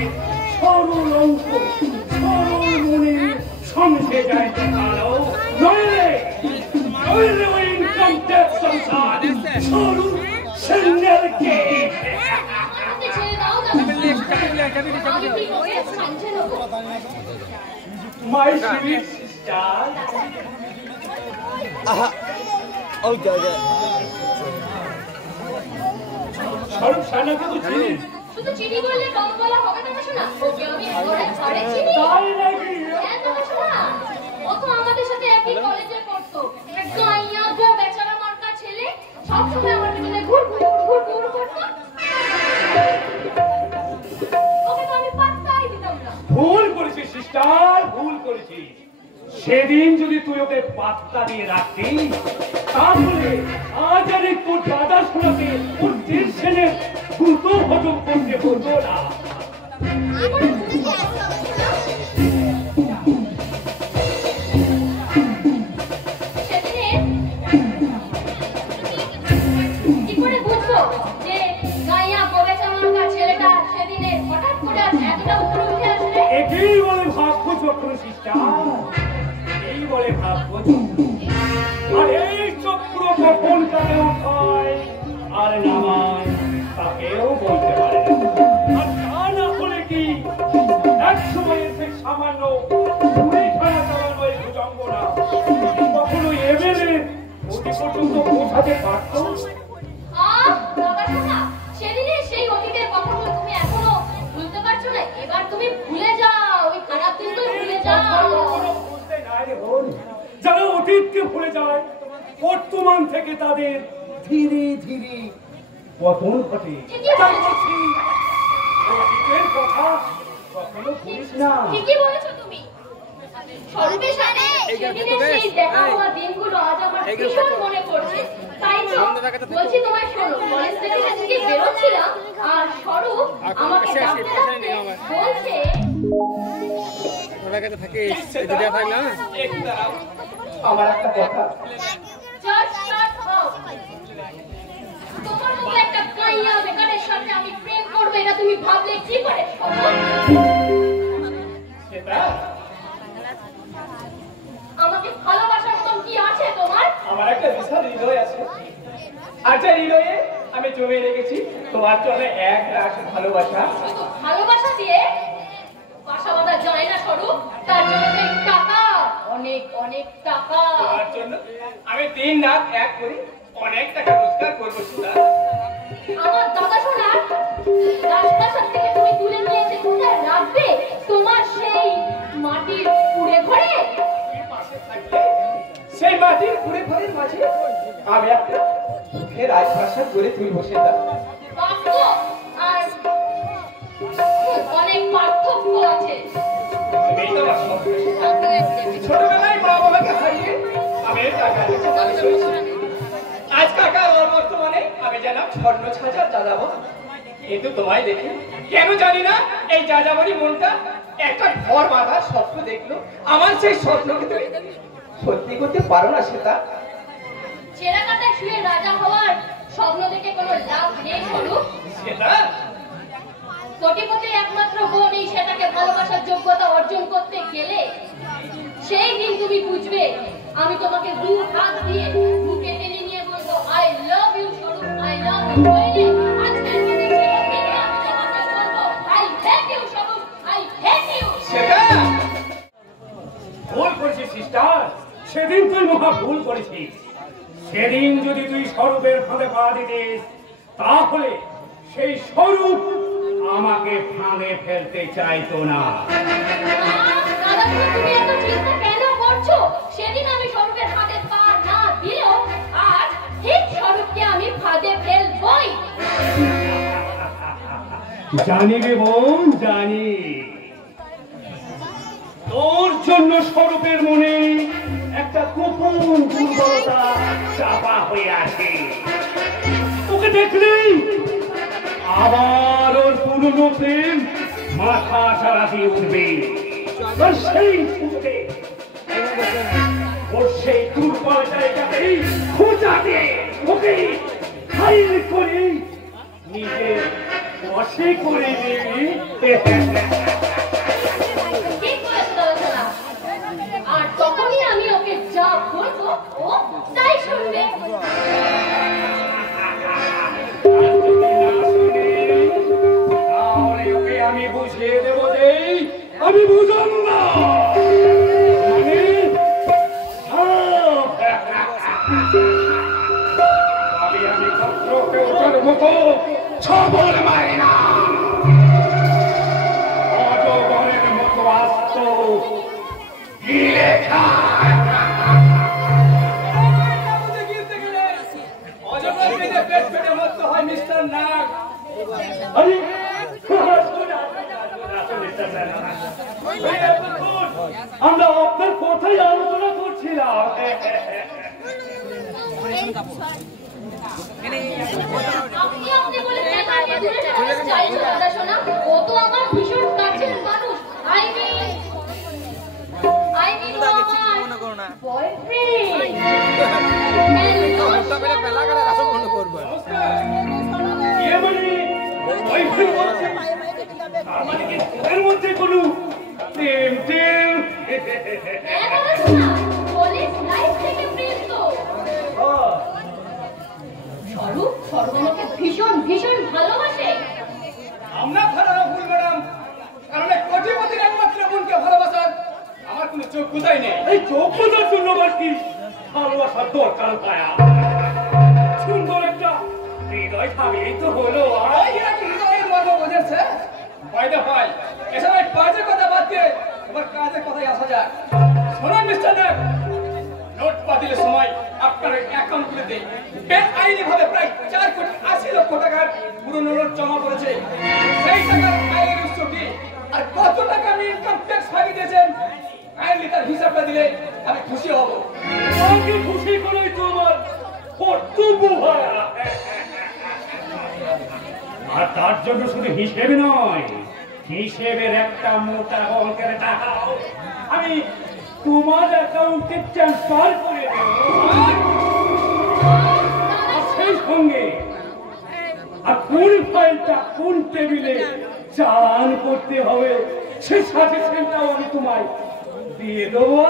সরল অঙ্ক সরল মনে সমঝে যায় ভালো, নইলে ওই ইনকাম ট্যাক্স সংসার সরল সেন্ডারকে মাই সুইট স্টার। স্বরূপ সানাকে তো চিনিস? শুধু চিনি বললে কম বলা হবে না শোনা, ওকে আমি ঘরে ঘরে চিনি। তাই নাকি? হ্যাঁ তো শোনা, ও তো আমাদের সাথে একই কলেজে পড়তো। একটা আইয়া গো বেচারা মার্কা ছেলে, সবসময় আমার পিছনে ঘুর করতো। ওকে তো আমি পাত্তাই দিতাম না। ভুল করেছিস সিস্টার, ভুল করেছিস। সেদিন যদি তুই ওকে পাত্তা দিয়ে রাখতি, তাহলে আজ আর একটু দাদা শোনাতে ওর টেনশনের গুরুত্ব হজম করতে হতো না। কি করে বুঝবো যে গাইয়া গোবেচা মার্কা ছেলেটা সেদিনে হঠাৎ করে এতটা উপরে উঠে আসবে? একেই বলে ভাগ্য চক্র সিস্টার, এই বলে ভাগ্য চক্র। আর এই চক্র কখন কানে উঠায় আর নামায় তাকেও বলতে পারে না। আর তা না হলে কি এক সময় এসে সামান্য ঘুরে খেলা চালানো এই ভুজঙ্গরা কখনো এমএলএ অতি পর্যন্ত পৌঁছাতে পারত? দাদা শোনা, সেদিনে সেই অতীতের কথাগুলো তুমি এখনো ভুলতে পারছো না? এবার তুমি ভুলে যাও, ওই খারাপ দিনগুলো ভুলে যাও। যারা অতীতকে ভুলে যায়, বর্তমান থেকে তাদের ধীরে ধীরে পতন ঘটে। তাই বলছি, অতীতের কথা কখনো ভুলিস না। ঠিকই বলেছো তুমি। স্বরূপের সাথে সেদিনের সেই দেখা হওয়া দিনগুলো আজ আমার ভীষণ মনে পড়ছে। তাই তো বলছি তোমায়, শোনো, কলেজ থেকে সেদিকে বেরোচ্ছিলাম আর স্বরূপ আমাকে ডাকতে ডাকতে বলছে, আমার একটা কথা। তোমার মতো একটা কাইয়া বেকারের সাথে আমি প্রেম করবো, এটা তুমি ভাবলে কি করে? আমাকে ভালোবাসার মতন কি আছে তোমার? আমার একটা বিশাল হৃদয় আছে, আর যে হৃদয়ে আমি জমিয়ে রেখেছি তোমার জন্য এক রাশ ভালোবাসা। শুধু ভালোবাসা দিয়ে বাসা বাঁধা যায় না স্বরূপ, তার জন্য তো টাকা, অনেক অনেক টাকা। তোমার জন্য আমি দিন রাত এক করি, অনেক টাকা রোজগার করবো সুদা। আমার দাদা শোনা, রাজপ্রাসাদ থেকে তুমি তুলে নিয়ে এসে কোথায় রাখবে? তোমার সেই মাটির কুড়ে ঘরে? সেই মাটির কুড়ে ঘরের মাঝে আমি একটা সুখের রাজপ্রাসাদ করে তুই বসে দাও। বাক্য আর অনেক পার্থক্য আছে। ছোটবেলায় মা বাবাকে হারিয়ে আমি টাকা দিতে মানুষ হয়েছি। আজ কাকা ওর বর্তমানে আমি জানাম স্বর্ণ ছাঁচা যাযাবো, কিন্তু তোমায় দেখে কেন জানি না এই যাযাবরই মনটা একটা ঘর বাঁধার স্বপ্ন দেখলো। আমার সেই স্বপ্নকে তুমি সত্যি করতে পারো না সেটা? ছেঁড়া কাটায় শুয়ে রাজা হওয়ার স্বপ্ন দেখে কোনো লাভ নেই স্বরূপ। সেটা কোটিপতির একমাত্র বোন এই সেটাকে ভালোবাসার যোগ্যতা অর্জন করতে গেলে সেই দিন তুমি বুঝবে। আমি তোমাকে দু হাত দিয়ে বুকে টেনে নিয়ে বলবো, আই লাভ ইউ স্বরূপ, আই লাভ ইউ। আজকের দিনে আমি তোমাকে বলবো, আই হেট ইউ স্বরূপ, আই হেট ইউ। সেটা ভুল করেছিস সিস্টার, সেদিন তুই মহা ভুল করেছিস। সেদিন যদি তুই স্বরূপের ফাঁদে পা দিতিস, তাহলে সেই স্বরূপ আমাকে ফাঁদে ফেলতে চাইতো না। দাদা তুমি এত চিন্তা কেন করছো? সেদিন আমি স্বরূপের ফাঁদে পা না দিলেও আজ ঠিক স্বরূপকে আমি ফাঁদে ফেলবই। জানি রে বোন, জানি তোর জন্য স্বরূপের মনে একটা গোপন দুর্বলতা চাপা হয়ে আছে। তোকে দেখলেই আবার ওর পুরনো প্রেম মাথা চারা দিয়ে উঠবে। আর সেই মুহূর্তে ওর সেই দুর্বল জায়গাতেই খোঁজা দিয়ে ওকে ফাইল করে নিজের বশে করে নিবি। আর তখনই আমি ওকে যা বলবো ও তাই শুনবে। তাহলে ওকে আমি বুঝিয়ে দেবো যে আমি বুঝলাম না। মানে তো ছবল মারে না, অজগরের মতো আস্ত গিলে খায়। আমরা আপনার কথাই আলোচনা করছিলাম। আপনি বলে শোনা, ও তো আমার ভীষণ কাছের মানুষ। আই মিন এর মধ্যে কোনো প্রেম টেম ভীষণ ভীষণ ভালোবাসে। আমরা ধারণা ভুল ম্যাডাম, কারণ কোটিপতির একমাত্র বোনকে ভালোবাসার আমার কোনো যোগ্যতাই নেই। এই যোগ্যতার জন্য আবার কি ভালোবাসার দরকার পায়া? সুন্দর একটা হৃদয় থাকলেই তো হলো। হৃদয়ের মতো বোঝেছে ফায়দা পাই। এসব বাজে কথা বাদ দিয়ে এবার কাজের কথায় আসা যাক। শোনান মিস্টার নাগ, নোট বাতিলের সময় আপনার অ্যাকাউন্টে দেই বেআইনি ভাবে প্রায় 4,80,00,000 টাকার পুরনো নোট জমা পড়েছে। সেই টাকার আয়ের উৎস কি আর কত টাকা আপনি ইনকাম ট্যাক্স ফাঁকি দিয়েছেন, কাইন্ডলি তার হিসাবটা দিলে আমি খুশি হব। আমাকে খুশি করেই তো আমার কর্তব্য হয়। আর তার জন্য শুধু হিসেবে নয়, হিসেবের একটা মোটা অঙ্কের টাকা আমি তোমার অ্যাকাউন্টে ট্রান্সফার করে দেব। আর সেই সঙ্গে আর কোন ফাইলটা কোন টেবিলে চালান করতে হবে সেই সাজেশনটাও আমি তোমায় দিয়ে দেবো।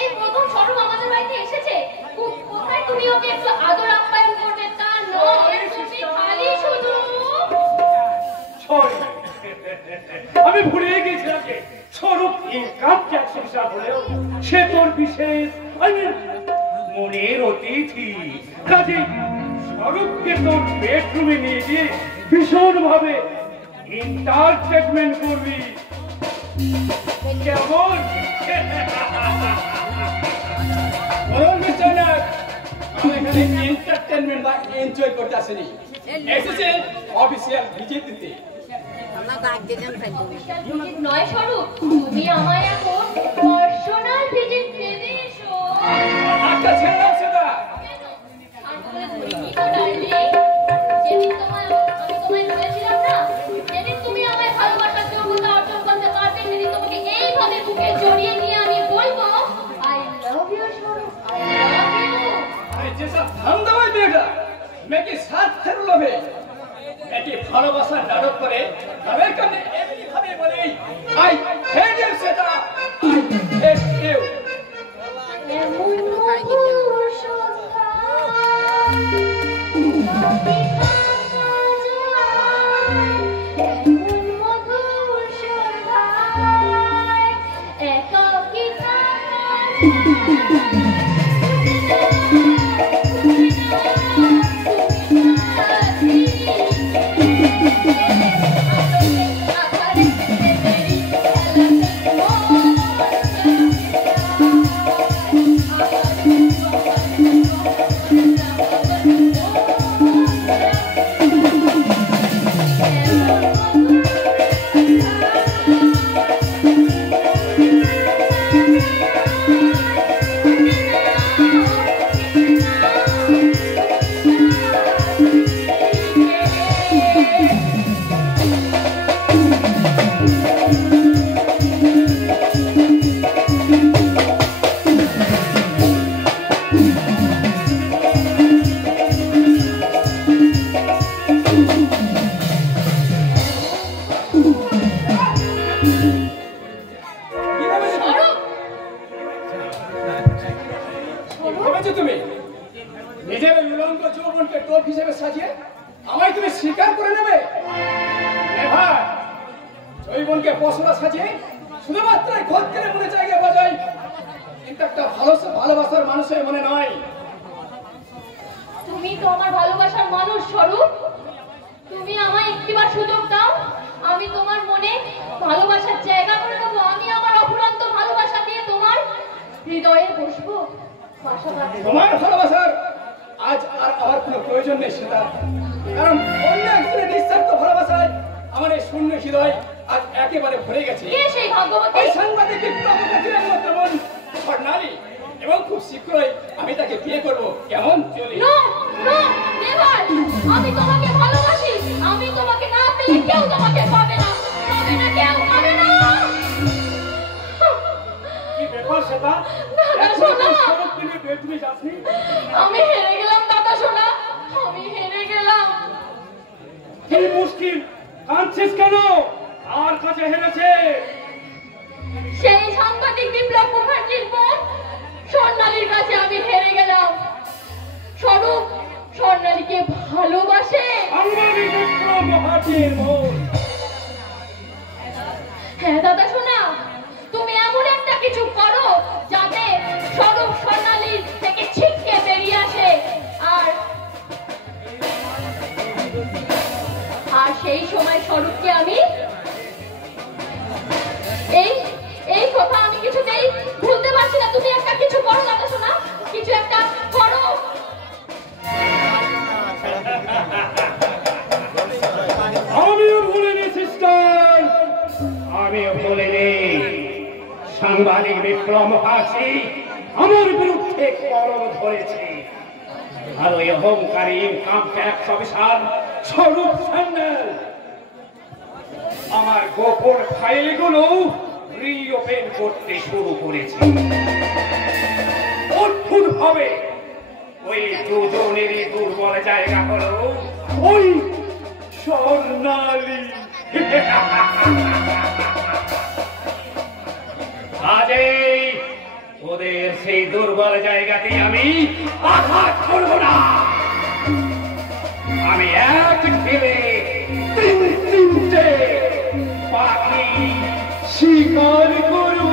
এই প্রথম স্বরূপ আমাদের বাড়িতে এসেছে, কোথায় তুমি ওকে একটু আদর আপ্যায়ন করবে তা নয়, তুমি খালি শুধু আমি ভুলে গেছিলাম যে স্বরূপ ইনকাম ট্যাক্স অফিসার হলেও সে তোর বিশেষ মনের অতিথি। কাজে স্বরূপকে তোর বেডরুমে নিয়ে গিয়ে ভীষণ ভাবে এন্টারটেনমেন্ট করবি, কেমন? আমি এখানে এন্টারটেনমেন্ট বা এনজয় করতে আসিনি, এসেছে অফিসিয়াল ভিজিট দিতে। নয় স্বরূপ, তুমি আমায় এখন পার্সোনাল ভিজিট দেবে। এসো একটা ছেড়ে দাও সেটা। যেদিন আমি তোমায় বলেছিলাম না, যেদিন তুমি আমায় ভালোবাসার যোগ্যতা অর্জন করতে পারবে, সেদিন তোমাকে এইভাবে বুকে জড়িয়ে নিয়ে আমি বলবো আই লাভ ইউ স্বরূপ, আই লাভ ইউ। আরে যেসব ধান্দাবাজ মেয়েটা মেয়েকে স্বার্থের লোভে এটি ভালোবাসার নাটক করে তাদের কাছে এমনি ভাবে বলে আই হেট ইউ সেটা, আই হেট ইউ। এমন মধুর সন্ধ্যা তুমি নিজের উলঙ্গ যৌবনকে টোপ হিসেবে সাজিয়ে আমায় তুমি স্বীকার করে নেবে? ভাই যৌবনকে পশরা সাজিয়ে শুধুমাত্র ঘর কেড়ে মনে জায়গায় বাজাই কিন্তু একটা ভালোবাসার মানুষের মনে নয়। তুমি তো আমার ভালোবাসার মানুষ স্বরূপ। তুমি আমায় একটিবার সুযোগ দাও, আমি তোমার মনে ভালোবাসার জায়গা করে দেবো। আমি আমার অফুরন্ত ভালোবাসা দিয়ে তোমার হৃদয়ে বসবো। তোমার ভালোবাসার আজ আর আমার কোনো প্রয়োজন নেই সেটা, কারণ অন্য একজনের নিঃস্বার্থ ভালোবাসায় আমার এই শূন্য হৃদয় আজ একেবারে ভরে গেছে। কে সেই ভাগ্যবতী? ওই সাংবাদিক বিপ্লবকারীর মতো মন স্বর্ণালী, এবং খুব শীঘ্রই আমি তাকে বিয়ে করব। কেমন চলি? আমি তোমাকে ভালোবাসি, আমি তোমাকে না পেলে কেউ তোমাকে পাবে না, পাবে না, কেউ পাবে না। কি ব্যাপার সেটা? তুমি যাসনি? আমি হেরে গেলাম দাদা সোনা, আমি হেরে গেলাম। কি মুশকিল, কাঁদছিস কেন? আর কাছে হেরেছে? সেই সাংবাদিক বিপ্লব মুখার্জির বোন স্বর্ণালীর কাছে আমি হেরে গেলাম। স্বরূপ স্বর্ণালীকে ভালোবাসে। সাংবাদিক বিপ্লব মুখার্জির বোন? হ্যাঁ দাদা সোনা, তুমি এমন একটা কিছু করো যাতে স্বরূপ স্বর্ণালীর থেকে ছিটকে বেরিয়ে আসে, আর সেই সময় স্বরূপকে আমি এই কথা আমি কিছুতেই ভুলতে পারছি না। তুমি একটা কিছু করো দাদা সোনা, কিছু একটা করো। আমিও ভুলিনি সিস্টার, আমিও ভুলিনি। সাংবাদিক বিপ্লব মুখার্জি আমার বিরুদ্ধে কলম ধরেছে, আর ওই অহংকারী ইনকাম ট্যাক্স অফিসার স্বরূপ স্যান্ডেল আমার গোপন ফাইলগুলো রিওপেন করতে শুরু করেছে। অদ্ভুত ভাবে ওই দুজনেরই দুর্বল জায়গা হলো ওই স্বর্ণালী। আজই ওদের সেই দুর্বল জায়গাতে আমি আঘাত করব না। আমি এক ঢিলে তিনটে পাখি শিকার করব।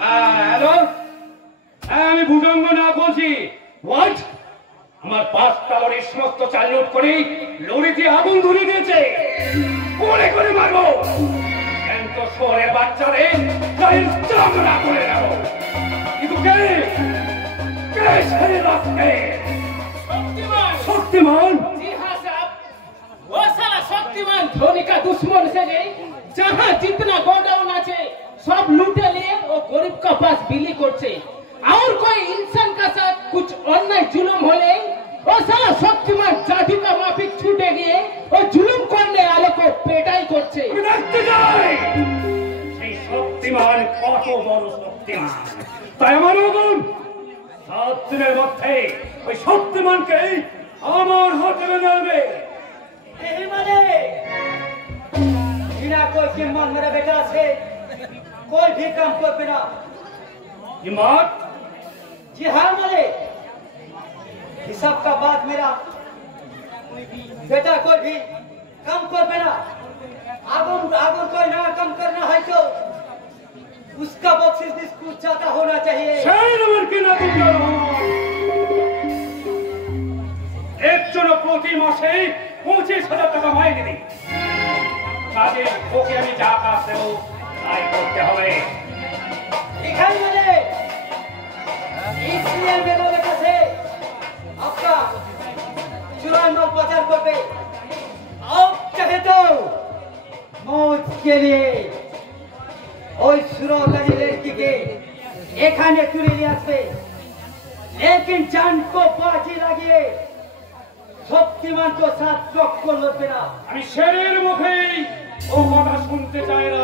হ্যালো, আমি ভুজঙ্গ না বলছি। হোয়াট? আমার 5টা লরির সমস্ত চাল লুট করে লরিতে আগুন ধরিয়ে দিয়েছে। করে করে মারবো, কিন্তু শহরের বাচ্চাদের গায়ের চামড়া করে নেবো। কিন্তু কে কে সেই রাস্তে? शक्तिमान? जी हाँ साहब, वो साला शक्तिमान धोनी का दुश्मन से गई। जहाँ जितना गोडाउन আছে सब लूटे लिए वो गरीब का पास बिली करছে। और कोई इंसान का साथ कुछ अन्याय जुलुम होले वो साला शक्तिमान जादू का माफिक छूटे गए वो जुलुम करने वाले को पेटाई করছে। দেখতে যাই সেই শক্তিমান কত বড় শক্তিমান। তাই আমার বোন 7 দিনের মধ্যে ওই শক্তিমানকে আমার হাতে নেবে। यही माने बिना कोई कीमत मेरा बेटा से कोई भी काम कर बिना। हिम्मत? जी हाँ माने, हिसाब का बात मेरा बेटा कोई भी काम कर बिना। अगर कोई ना काम करना है तो उसका बख्शिश कुछ ज्यादा होना चाहिए। সেই নবর কি না দিলাম একজন প্রতি মাসে 25,000 টাকা মাইনে দিই। কাজে ওকে আমি যা কাজ দেবো তাই করতে হবে। दिखाई मैंने इसलिए मेरा बेटा से आपका चुराई माल प्रचार कर पे आप चाहे तो मौत के लिए ওই সুরকারী লড়কিকে এখানে তুলে নিয়ে আসবে, लेकिन जान को बाजी লাগিয়ে শক্তিমান তো সাথ টক্কর লড়বে না। আমি শেরের মুখেই ও কথা শুনতে চাই না।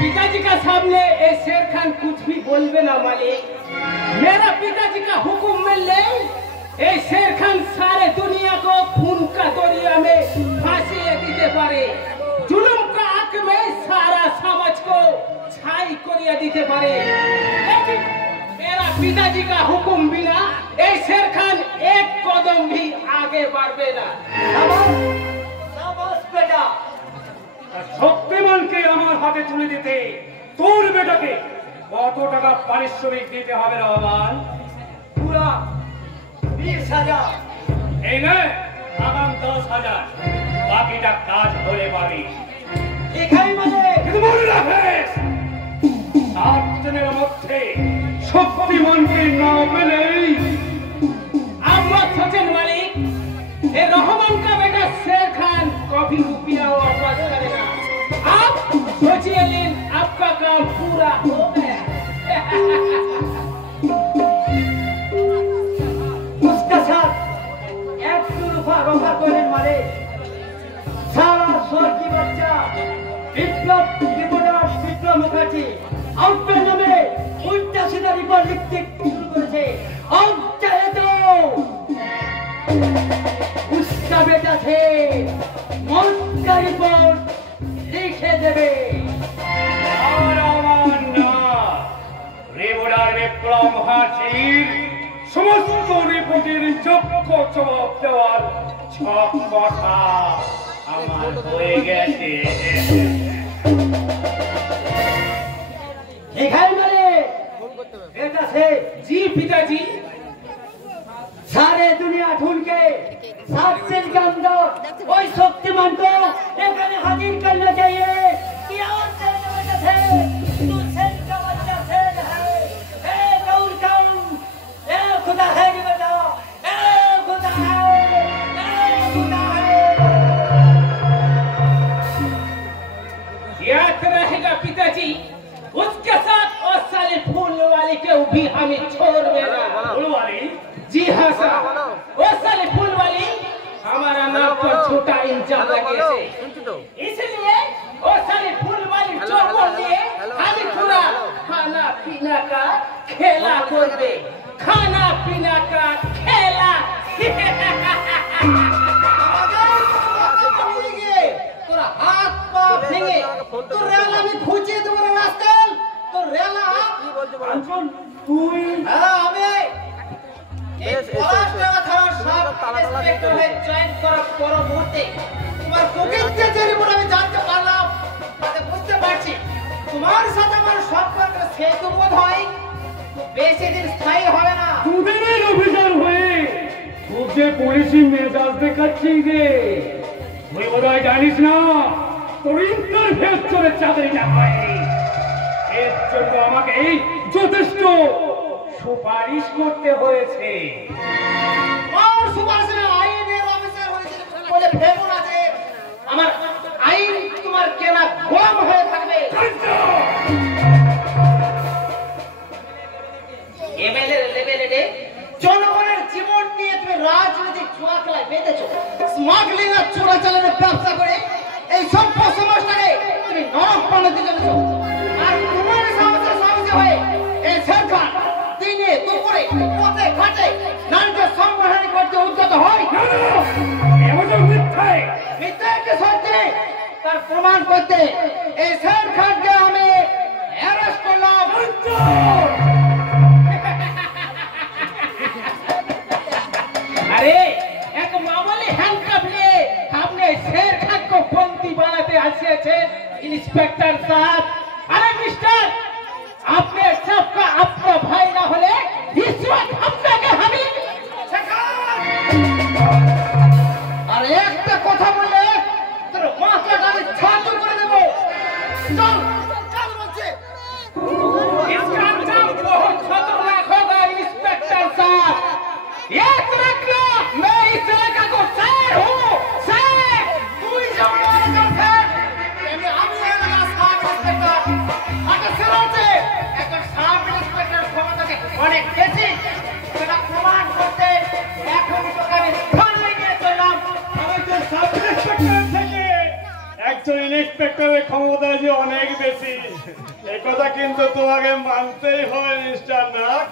पिताजी का सामने ये शेर खान कुछ भी बोलबे ना मालिक। मेरा पिताजी का हुक्म में ले ये शेर खान सारे दुनिया को खून का दरिया में फांसी देते पारे, जुल्म का आग में सारा समाज को छाई करिया देते पारे। लेकिन मेरा पिताजी का हुक्म बिना ये शेर खान एक कदम भी आगे बढ़े ना। शाबाश बेटा। শক্তিমানকে আমার হাতে তুলে দিতে তোর বেটাকে কত টাকা পারিশ্রমিক দিতে হবে রহমান? পুরা 20,000। এই নে আগাম 10,000, বাকিটা কাজ হলে পাবি। এখানে মানে কিন্তু মনে রাখিস 7 দিনের মধ্যে শক্তিমানকে না পেলেই आप मत सोचें मालिक, ये रहमान का बेटा शेर खान कभी रुपया वापस करेगा। आप सोचिए लेकिन आपका काम पूरा हो गया। उसका साथ एक तरफा रोका करने वाले सारा स्वर की बच्चा विप्लव रिपोर्टर विप्लव मुखर्जी आउटपेन में उल्टा सीधा रिपोर्ट लिखते शुरू करेছে। और चाहे तो उसका बेटा थे मौत का रिपोर्ट लिखे देवे। রেবুডার বিপ্লব মুখার্জির সমস্ত রিপোর্টের যোগ্য জবাব দেওয়ার সব কথা আমার হয়ে গেছে। এখানে মানে बेटा से जी पिताजी, सारे दुनिया ढूंढ के 7 दिन के अंदर कोई शक्तिमान को एखाने हाजिर करना चाहिए कि और तेरे वजह से तू सेन का बच्चा सेन है। ए गौर कम, ए खुदा है रे बेटा, ए खुदा है, ए खुदा है। याद रहेगा पिताजी, उसके साथ और साले फूल वाले के भी हमें छोड़ देना। ফুলওয়ারি जी हाँ सर, वो साले फूल वाली हमारा नाम पर छोटा इंजाम लगे थे, इसलिए वो साले फूल वाली चौकों लिए हमें पूरा खाना पीना का खेला कर दे, खाना पीना का खेला। তোরা হাত পা ভেঙে তোর রেলা আমি খুঁজে দেবো রে রাস্তাল। তোর রেলা কাঞ্চন তুই হ্যাঁ আমি এই পলাশডাঙ্গা থানার সাব ইন্সপেক্টর হয়ে জয়েন করার পরবর্তীতে তোমার প্রকৃতিতে যে রিপোর্ট আমি জানতে পারলাম তাতে বুঝতে পারছি তোমার সাথে আমার সম্পর্কের সেতু বোধ হয় বেশি দিন স্থায়ী হবে না। তোদের অফিসার হয়ে খুব যে পুলিশি মেজাজ দেখাচ্ছিস রে, তুই বোধহয় জানিস না তোর ইন্টারভিউ চলে চাকরিটা হয়নি। এর জন্য আমাকে এই যথেষ্ট সুপারিশ করতে হয়েছে। আমার সুপারিশের আইনের অফিসার হয়েছে বলে ভেবো না যে আমার আইন তোমার কেনা গোলাম হয়ে থাকবে। এমএলএ লেভেলে জনগণের জীবন নিয়ে তুমি রাজনৈতিক জুয়া খেলায় মেতেছো, স্মাগলিং আর চোরাচালানের ব্যবসা করে এই সভ্য সমাজটাকে তুমি নরক বানাতে চলেছো। আর তোমার সাহসে হয়ে এই সরকার দিনে দুপুরে পথে ঘাটে নারীদের সম্মানহানি করতে উদ্যত হয়। মিথ্যাকে সত্যি তার প্রমাণ করতে এই সরকারকে আমি অ্যারেস্ট করলাম। अरे एक मामूली हैंडकफ लिए हमने शेर खान को बंदी बनाते हंसे थे इंस्पेक्टर साहब। अरे मिस्टर, आपने सबका अपना भाई ना होले इस वक्त हमने के हमें আর একটা কথা বললে তোর মাথাটা আমি ছাতু করে দেবো। চল চল বলছে। इसका नाम बहुत खतरनाक होगा इंस्पेक्टर साहब। याद रखना, मैं इस इलाका को शेर हूँ, शेर। তুই যেমন এলাকার স্যার, তেমনি আমি এলাকার সাব ইন্সপেক্টর। আগে সেরাতে একটা সাব ইন্সপেক্টর ক্ষমতাকে অনেক বেশি, সেটা প্রমাণ করতে এখন তোকে আমি থানায় নিয়ে চললাম। আমি তো সাব ইন্সপেক্টর থেকে একজন ইন্সপেক্টরের ক্ষমতা যে অনেক বেশি, এই কথা কিন্তু তোমাকে মানতেই হবে মিস্টার নাগ।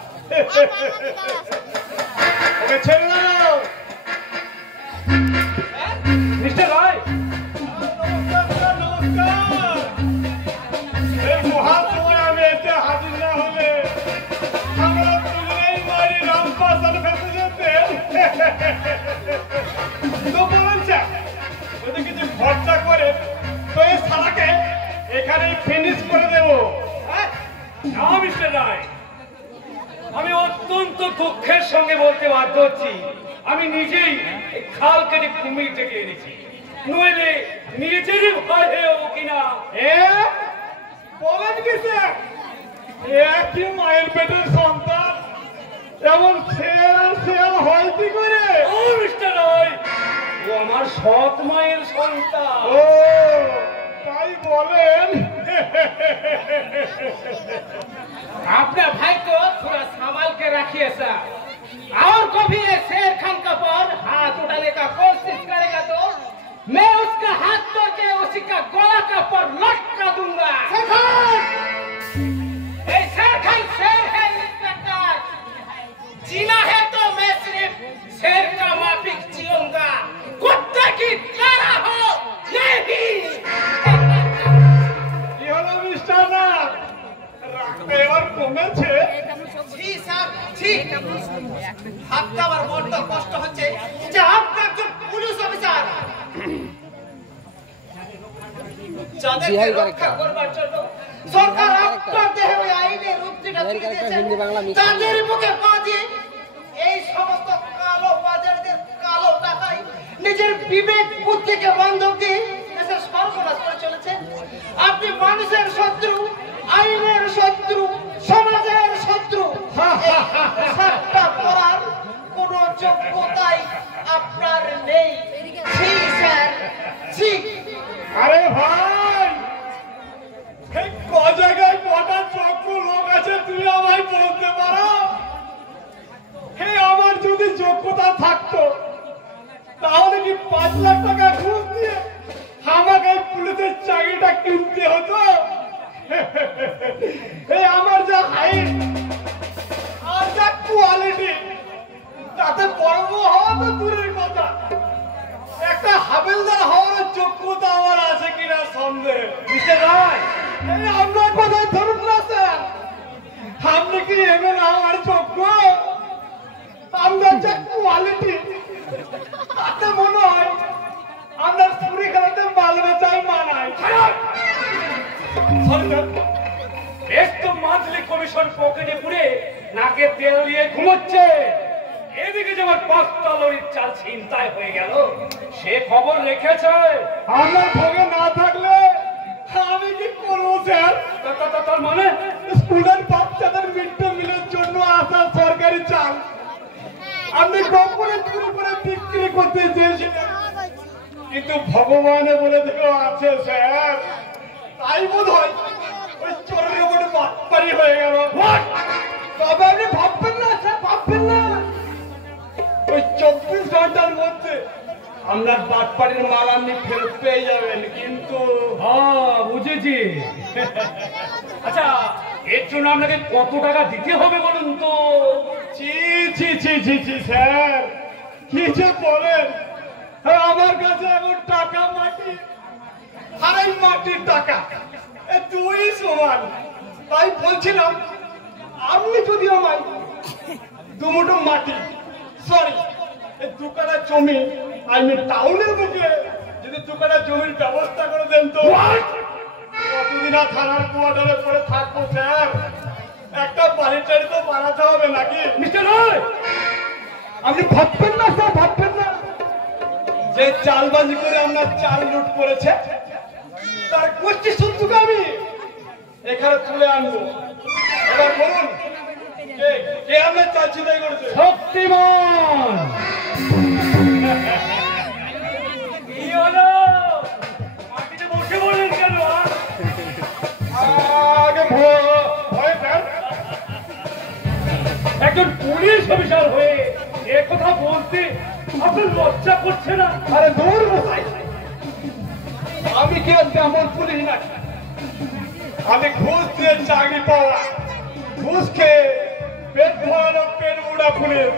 ওকে ছেড়ে দাও। মিস্টার রায়, নমস্কার নমস্কার। এই মহান সময় আমি এতে হাজির না হলে আমরা সঙ্গে বলতে বাধ্য হচ্ছি আমি নিজেই এই খাল কেটে কুমির ডেকে এনেছি, নইলে নিজেরই ভয় হয়ে যাবো কিনা। বলেন কি স্যার, একই মায়ের পেটের সন্তান এমন শেয়াল হয় কি করে? ও মিস্টার রায়, ও আমার সৎ মায়ের সন্তান। ও তাই বলেন? अपने भाई को थोड़ा संभाल के रखिए सर, और कभी ये शेर खान का पर हाथ उठाने का कोशिश करेगा तो मैं उसका हाथ तोड़ के उसी का गला का पर लटका दूंगा। ये शेर खान शेर है इंस्पेक्टर, जीना है तो मैं सिर्फ शेर का माफिक जीऊंगा, कुत्ते की तरह हो नहीं। কি হলো মিস্টার না, রাগটা এবার কমেছে? জি স্যার, ঠিক। ভাবতে আমার বড্ড কষ্ট হচ্ছে যে আপনি একজন পুলিশ অফিসার, যাদেরকে রক্ষা করবার জন্য সরকার আপনার দেহে ওই আইনের রূপটিটা তুলে দিয়েছে, তাদের মুখে পা দিয়ে এই সমস্ত কালো বাজারদের কালো টাকায় নিজের বিবেক বুদ্ধিকে বন্ধক দিয়ে দেশের সর্বনাশ করে চলেছে। আপনি মানুষের শত্রু, আইনের শত্রু, সমাজের শত্রু। পোশাকটা পরার কোনো যোগ্যতাই আপনার নেই। জি স্যার, জি। আরে ভাই, এই ক জায়গায় কটা যোগ্য লোক আছে তুমি আমায় বলতে পারো? হে, আমার যদি যোগ্যতা থাকতো তাহলে কি 5 লাখ টাকা ঘুষ দিয়ে আমাকে এই পুলিশের চাকরিটা কিনতে হতো? এই আমার যা হাইট আর যা কোয়ালিটি, তাতে বড় হওয়া তো দূরের কথা, একটা হাবিলদার হওয়ার যোগ্যতা আমার আছে কিনা সন্দেহ। মিস্টার রায়, এই আপনার কথা ধরুন না স্যার, আপনি কি এমন আমার যোগ্য? আপনার যা কোয়ালিটি, তাতে মনে হয় আপনার চুরি খেলাতে মাল বেচাই মানায়। বেশ তো মান্থলি কমিশন পকেটে পুরে নাকে তেল দিয়ে ঘুমোচ্ছে, এদিকে যে আমার 5টা লরির চাল ছিনতাই হয়ে গেল সে খবর রেখেছে। আপনার ভোগে না থাকলে আমি কি করবো স্যার? তার মানে স্কুলের বাচ্চাদের মিড ডে মিলের জন্য আসা সরকারি চাল আপনি গোপনে চুরি করে বিক্রি করতে চেয়েছিলেন, কিন্তু ভগবানে বলে দেওয়া আছে স্যার, তাই বোধ হয় ওই চোরের উপরে বাটপারি হয়ে গেল। তবে আপনি ভাববেন না স্যার, ভাববেন না, ওই 24 ঘন্টার মধ্যে আপনার বাটপাড়ির মাল আপনি ফেরত পেয়ে যাবেন। কিন্তু বুঝেছি। আচ্ছা, এর জন্য আপনাকে কত টাকা দিতে হবে বলুন তো? ছি ছি ছি ছি ছি স্যার, কি যে বলেন, আমার কাছে এখন টাকা মাটি আর এই মাটির টাকা এ দুই সমান। তাই বলছিলাম আপনি যদি আমায় 2 মুঠো মাটি, সরি 2 কাঠা জমি, আমি টাউনের মুখে যদি 2 কাঠা জমির ব্যবস্থা করে দেন তো কতদিন আর থানার কোয়ার্টারে পড়ে থাকবো স্যার? একটা বাড়ি টাড়ি তো বানাতে হবে নাকি? মিস্টার রায়, আপনি ভাববেন না স্যার, ভাববেন না, যে চালবাজি করে আপনার চাল লুট করেছে তার গোষ্ঠী সূত্রকে আমি এখানে তুলে আনবো। এবার বলুন, কে আপনার চাল ছিনতাই করেছে? শক্তিমান। কি হলো, মাটিতে বসে বললেন কেন? আগে ভয় স্যার, একজন পুলিশ অফিসার হয়ে এ কথা বলতে আপনার লজ্জা করছে না? আরে দূর মশাই, আমি কি আর তেমন পুলিশ নাকি? আমি ঘুষ দিয়ে চাকরি পাওয়া, ঘুষ খেয়ে পেট ভরানো পেট মুড়া পুলিশ।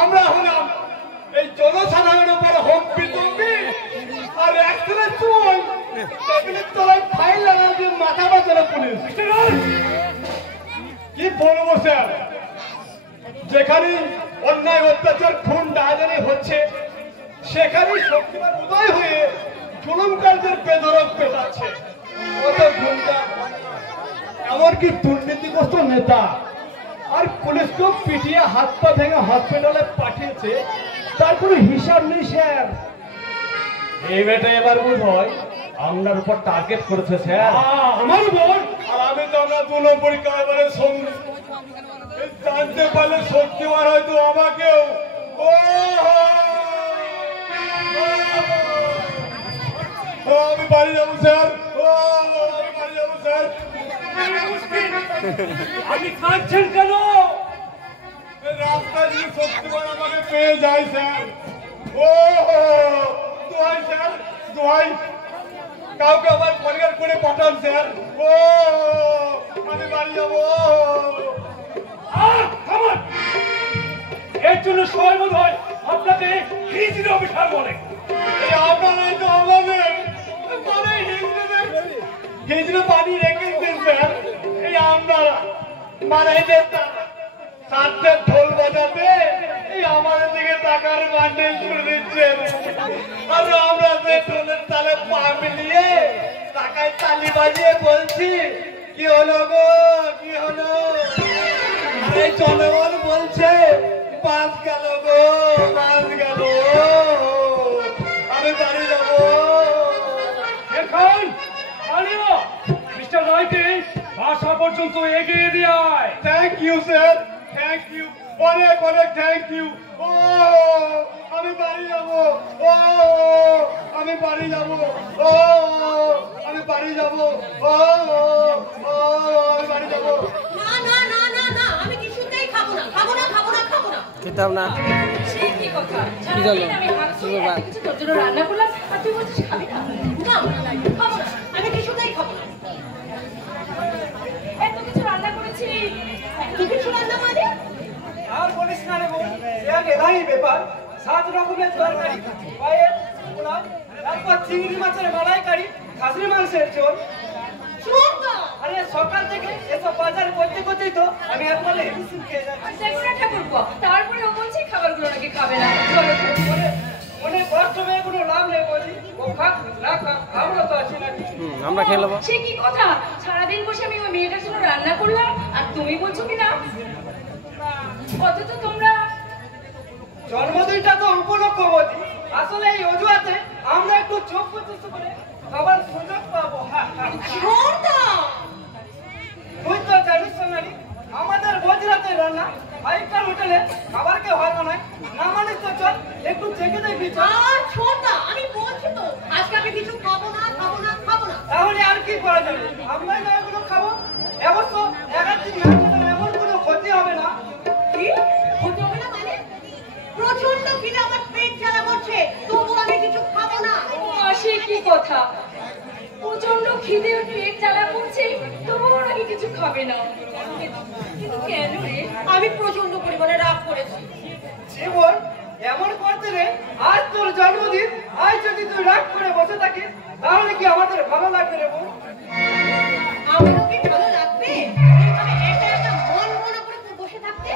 আমরা হলাম এই জনসাধারণের উপর হম্পি তম্পি আর একজনের চুল টেবিলের তলায় ফাইল লাগানো দিয়ে মাথা বাঁচানো পুলিশ। কি বলবো স্যার, যেখানে অন্যায় অত্যাচার খুন ডায়াজানি হচ্ছে সেখানেই শক্তিমান উদয় হয়ে জুলুমকারীদের বেদরক পেটাচ্ছে। কত গুন্ডা, এমনকি দুর্নীতিগ্রস্ত নেতা আর পুলিশকে পিটিয়ে হাত পা ভেঙে হসপিটালে পাঠিয়েছে, তার কোনো হিসাব নেই স্যার। এই বেটা এবার বোধ হয় আপনার উপর টার্গেট করেছে স্যার। আমার বোন আর আমি তো আমরা দু নম্বরই কারবারের সঙ্গে জানতে পারলে সত্যি আর হয়তো আমাকেও। আমি বাড়ি যাবো স্যার, বাড়ি যাবো স্যার। আপনি কাঁদছেন কেন? রাস্তা যদি সত্যিবার আমাকে পেয়ে যায় স্যার। দোহাই স্যার, দোহাই কাউকে আমার পরিবার করে পাঠান স্যার। আমি বাড়ি যাবো। এর জন্য সবাই বোধ হয় আপনাকে হিজড়ি অফিসার বলে। আপনারাই তো আমাদের হিজড়ি পানি রেখেছেন স্যার। এই আপনারা মানে সাথে ঢোল বাজাতে এই আমাদের দিকে টাকার বান্ডেল করে দিচ্ছেন, আর আমরা যে ঢোলের তালে পা মিলিয়ে টাকায় তালি বাজিয়ে বলছি কি হলো গো, কি হলো? এই জনগণ বলছে বাস গেল গো, বাস গেল। আমি বাড়ি যাবো। এখন মিস্টার রায়কে বাসা পর্যন্ত এগিয়ে দিয়ে। Thank you sir, thank you, অনেক অনেক থ্যাংক ইউ। আমি বাড়ি যাবো, আমি বাড়ি যাবো, আমি বাড়ি যাবো, আমি বাড়ি যাবো। না না না না না, আমি কিছুতেই খাবো না, খাবো না, খাবো না, খাবো না। খেতাম না। সে কি কথা? সারাদিন আমি ভাবছি এত কিছু তোর জন্য রান্না করলাম আর তুই বলছিস খাবি না? না, খাবো না, আমি কিছুতেই খাবো না। এত কিছু রান্না করেছি, এত কিছু রান্না মানে? আর বলিস না রে বোন, এক এলাই ব্যাপার। 7 রকমের তরকারি, পায়েস, পোলাও, তারপর চিংড়ি মাছের মালাইকারি, খাসির মাংসের ঝোল। আরে সকাল থেকে এসব বাজার করতে করতেই তো আমি একবারে হিমশিম খেয়ে যাচ্ছি। ঠাকুরপো, তারপরে ও বলছে খাবারগুলো নাকি খাবে না। অনেক কষ্ট হয়ে কোনো লাভ নেই বলি, ও খাক না খাক আমরা তো আছি নাকি। আমরা খেয়ে নেবো। সে কি কথা? সারাদিন বসে আমি ওই মেয়েটার জন্য রান্না করলাম আর তুমি বলছো কি না? অথচ তোমরা জন্মদিনটা তো উপলক্ষ বলি, আসলে এই অজুহাতে আমরা একটু চোখ প্রতিষ্ঠ করে খাবার সুযোগ পাবো। তুই তো জানিস সোনালি, আমাদের বজরাতে রান্না 5 হোটেলে খাবার কেউ হয় না, না মানিস তো চল একটু চেখে দেখবি। আমি বলছি তো আজকে আমি কিছু খাবো না, খাবো না, খাবো না। তাহলে আর কি করা যাবে? আমরাই না এগুলো খাবো। অবশ্য 11 দিন এমন কোনো ক্ষতি হবে না। কি ক্ষতি হবে না মানে? প্রচন্ড খিদে, আমার পেট জ্বালা করছে, তবু আমি কিছু খাবো না। সে কি কথা? প্রচন্ড খিদে, পেট জ্বালা করছে, তবু নাকি কিছু খাবে না। কিন্তু কেন রে? আমি প্রচন্ড পরিমাণে রাগ করেছি। জীবন এমন করতে রে, আজ তোর জন্মদিন, আজ যদি তুই রাগ করে বসে থাকিস তাহলে কি আমাদের ভালো লাগবে রে বোন? আমারও কি ভালো লাগবে এইভাবে একা একা মন মনে করে বসে থাকতে?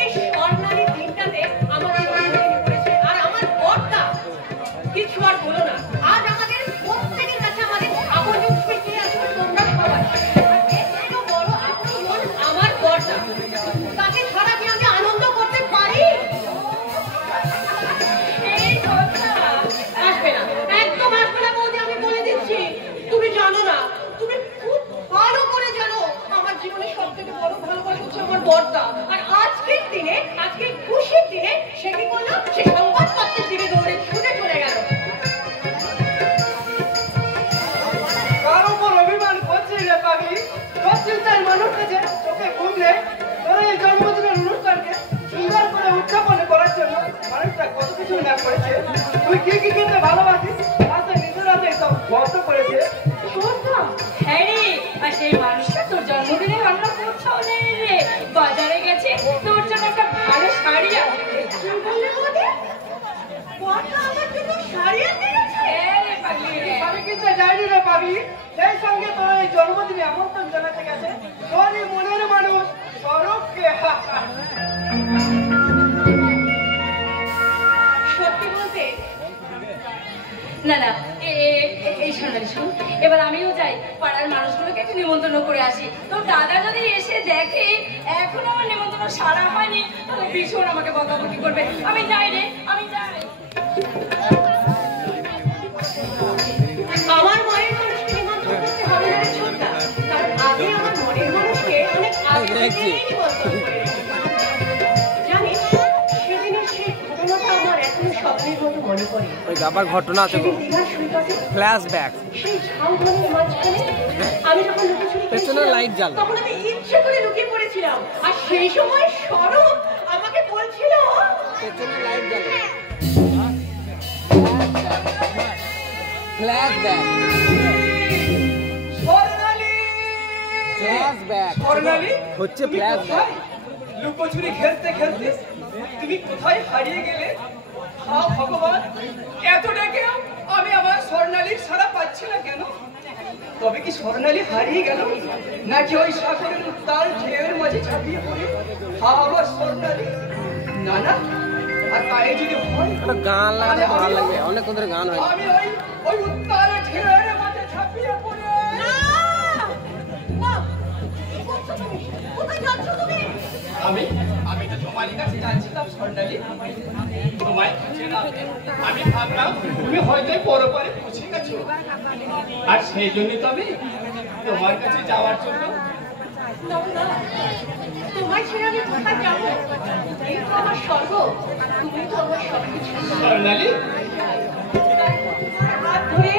এই স্বর্ণালী দিনটাতে আমার জন্মদিন পড়েছে আর আমার বরটা কিছু আর বলো না। আজ আমাদের প্রত্যেকের কাছে আমাদের আবর্জক পেতে আসবে তোমরা সবাই। এর থেকেও বড় আপন আমার বরটা, তাকে ছাড়া কি আমি আনন্দ করতে পারি? এই কথা আসবে না, একদম আসবে না বৌদি, আমি বলে দিচ্ছি। তুমি জানো না, তুমি খুব ভালো করে জানো আমার জীবনে সব থেকে বড় ভালোবাসা হচ্ছে আমার বরটা। আর আজকের দিনে, আজকের খুশির দিনে সে কি করলো? সে সংবাদপত্রের দিকে দৌড়ে ছুটে চলে গেল। কার উপর অভিমান করছিস রে পাগলি? তোর চিন্তায় মানুষ যে চোখে ঘুম নেই। তোর এই জন্মদিনের অনুষ্ঠানকে সুন্দর করে উদযাপন করার জন্য মানুষটা কত কিছু না করেছে। তুই কি কি খেতে ভালোবাসিস তাতে নিজের হাতে সব গর্ত করেছে। হ্যাঁ রে, আর সেই মানুষটা তোর জন্মদিনে আমরা কোথাও নেই রে, বাজারে গেছে তোর জন্য একটা ভালো শাড়ি আনতে। কি বললে বৌদি? বরটা আমার জন্য শাড়ি আনতে গেছে? হ্যাঁ রে পাগলি, আমি কিনতে যাইনি রে পাগলি, সেই সঙ্গে তোর এই জন্মদিনে আমন্ত্রণ জানাতে গেছে তোরই মনের মানুষ স্বরূপকে। সত্যি বলতে না না, এই সোনালি শোন, এবার আমিও যাই পাড়ার মানুষগুলোকে একটু নিমন্ত্রণ করে আসি। তো দাদা যদি এসে দেখে এখন আমার নিমন্ত্রণ সারা হয়নি তাহলে ভীষণ আমাকে বকাবকি করবে। আমি যাই রে, আমি যাই। আমার মনের মানুষকে নিমন্ত্রণ করতে হবে না ছোট্টা, কারণ আমি আমার মনের মানুষকে অনেক আগে থেকেই নিমন্ত্রণ করে জানিস। সেদিনের সেই ঘটনাটা আমার এখনো স্বপ্নের মতো মনে পড়ে। ওই আবার ঘটনা আছে গো, ফ্ল্যাশব্যাক। সেই ঝাউবনের মাঝখানে আমি যখন লুকোচুরি পেছনে লাইট জ্বালা, তখন আমি ইচ্ছে করে লুকিয়ে পড়েছিলাম। আর সেই সময় স্বরূপ আমাকে বলছিল পেছনে লাইট জ্বালা, ফ্ল্যাশব্যাক, ফ্ল্যাশব্যাক স্বর্ণালী হচ্ছে ফ্ল্যাশব্যাক। লুকোচুরি খেলতে খেলতে তুমি কোথায় হারিয়ে গেলে? হা ভগবান, এত ডেকে আমি আমার স্বর্ণালীর সারা পাচ্ছি না কেন? তবে কি স্বর্ণালী হারিয়ে গেল নাকি ওই সাগরের উত্তাল ঢেউয়ের মাঝে ঝাঁপিয়ে পড়ে? হা আমার স্বর্ণালী, না না, আর তাই যদি হয় গান লাগালে ভালো লাগবে, অনেক ধরে গান হয়। আমি ওই উত্তাল ঢেউয়ের মাঝে ঝাঁপিয়ে পড়ে আমি তো তোমার কাছে যাচ্ছিলাম স্বর্ণালী, তোমায় খুঁজে না আমি ভাবলাম তুমি হয়তো পরপরে পৌঁছে গেছো, আর সেই জন্য তবে তোমার কাছে যাওয়ার জন্য। তোমার ছেড়ে আমি কোথায় যাবো? এই তো আমার স্বর্গ, তুমি তো আমার সবকিছু। স্বর্ণালী হাত ধরে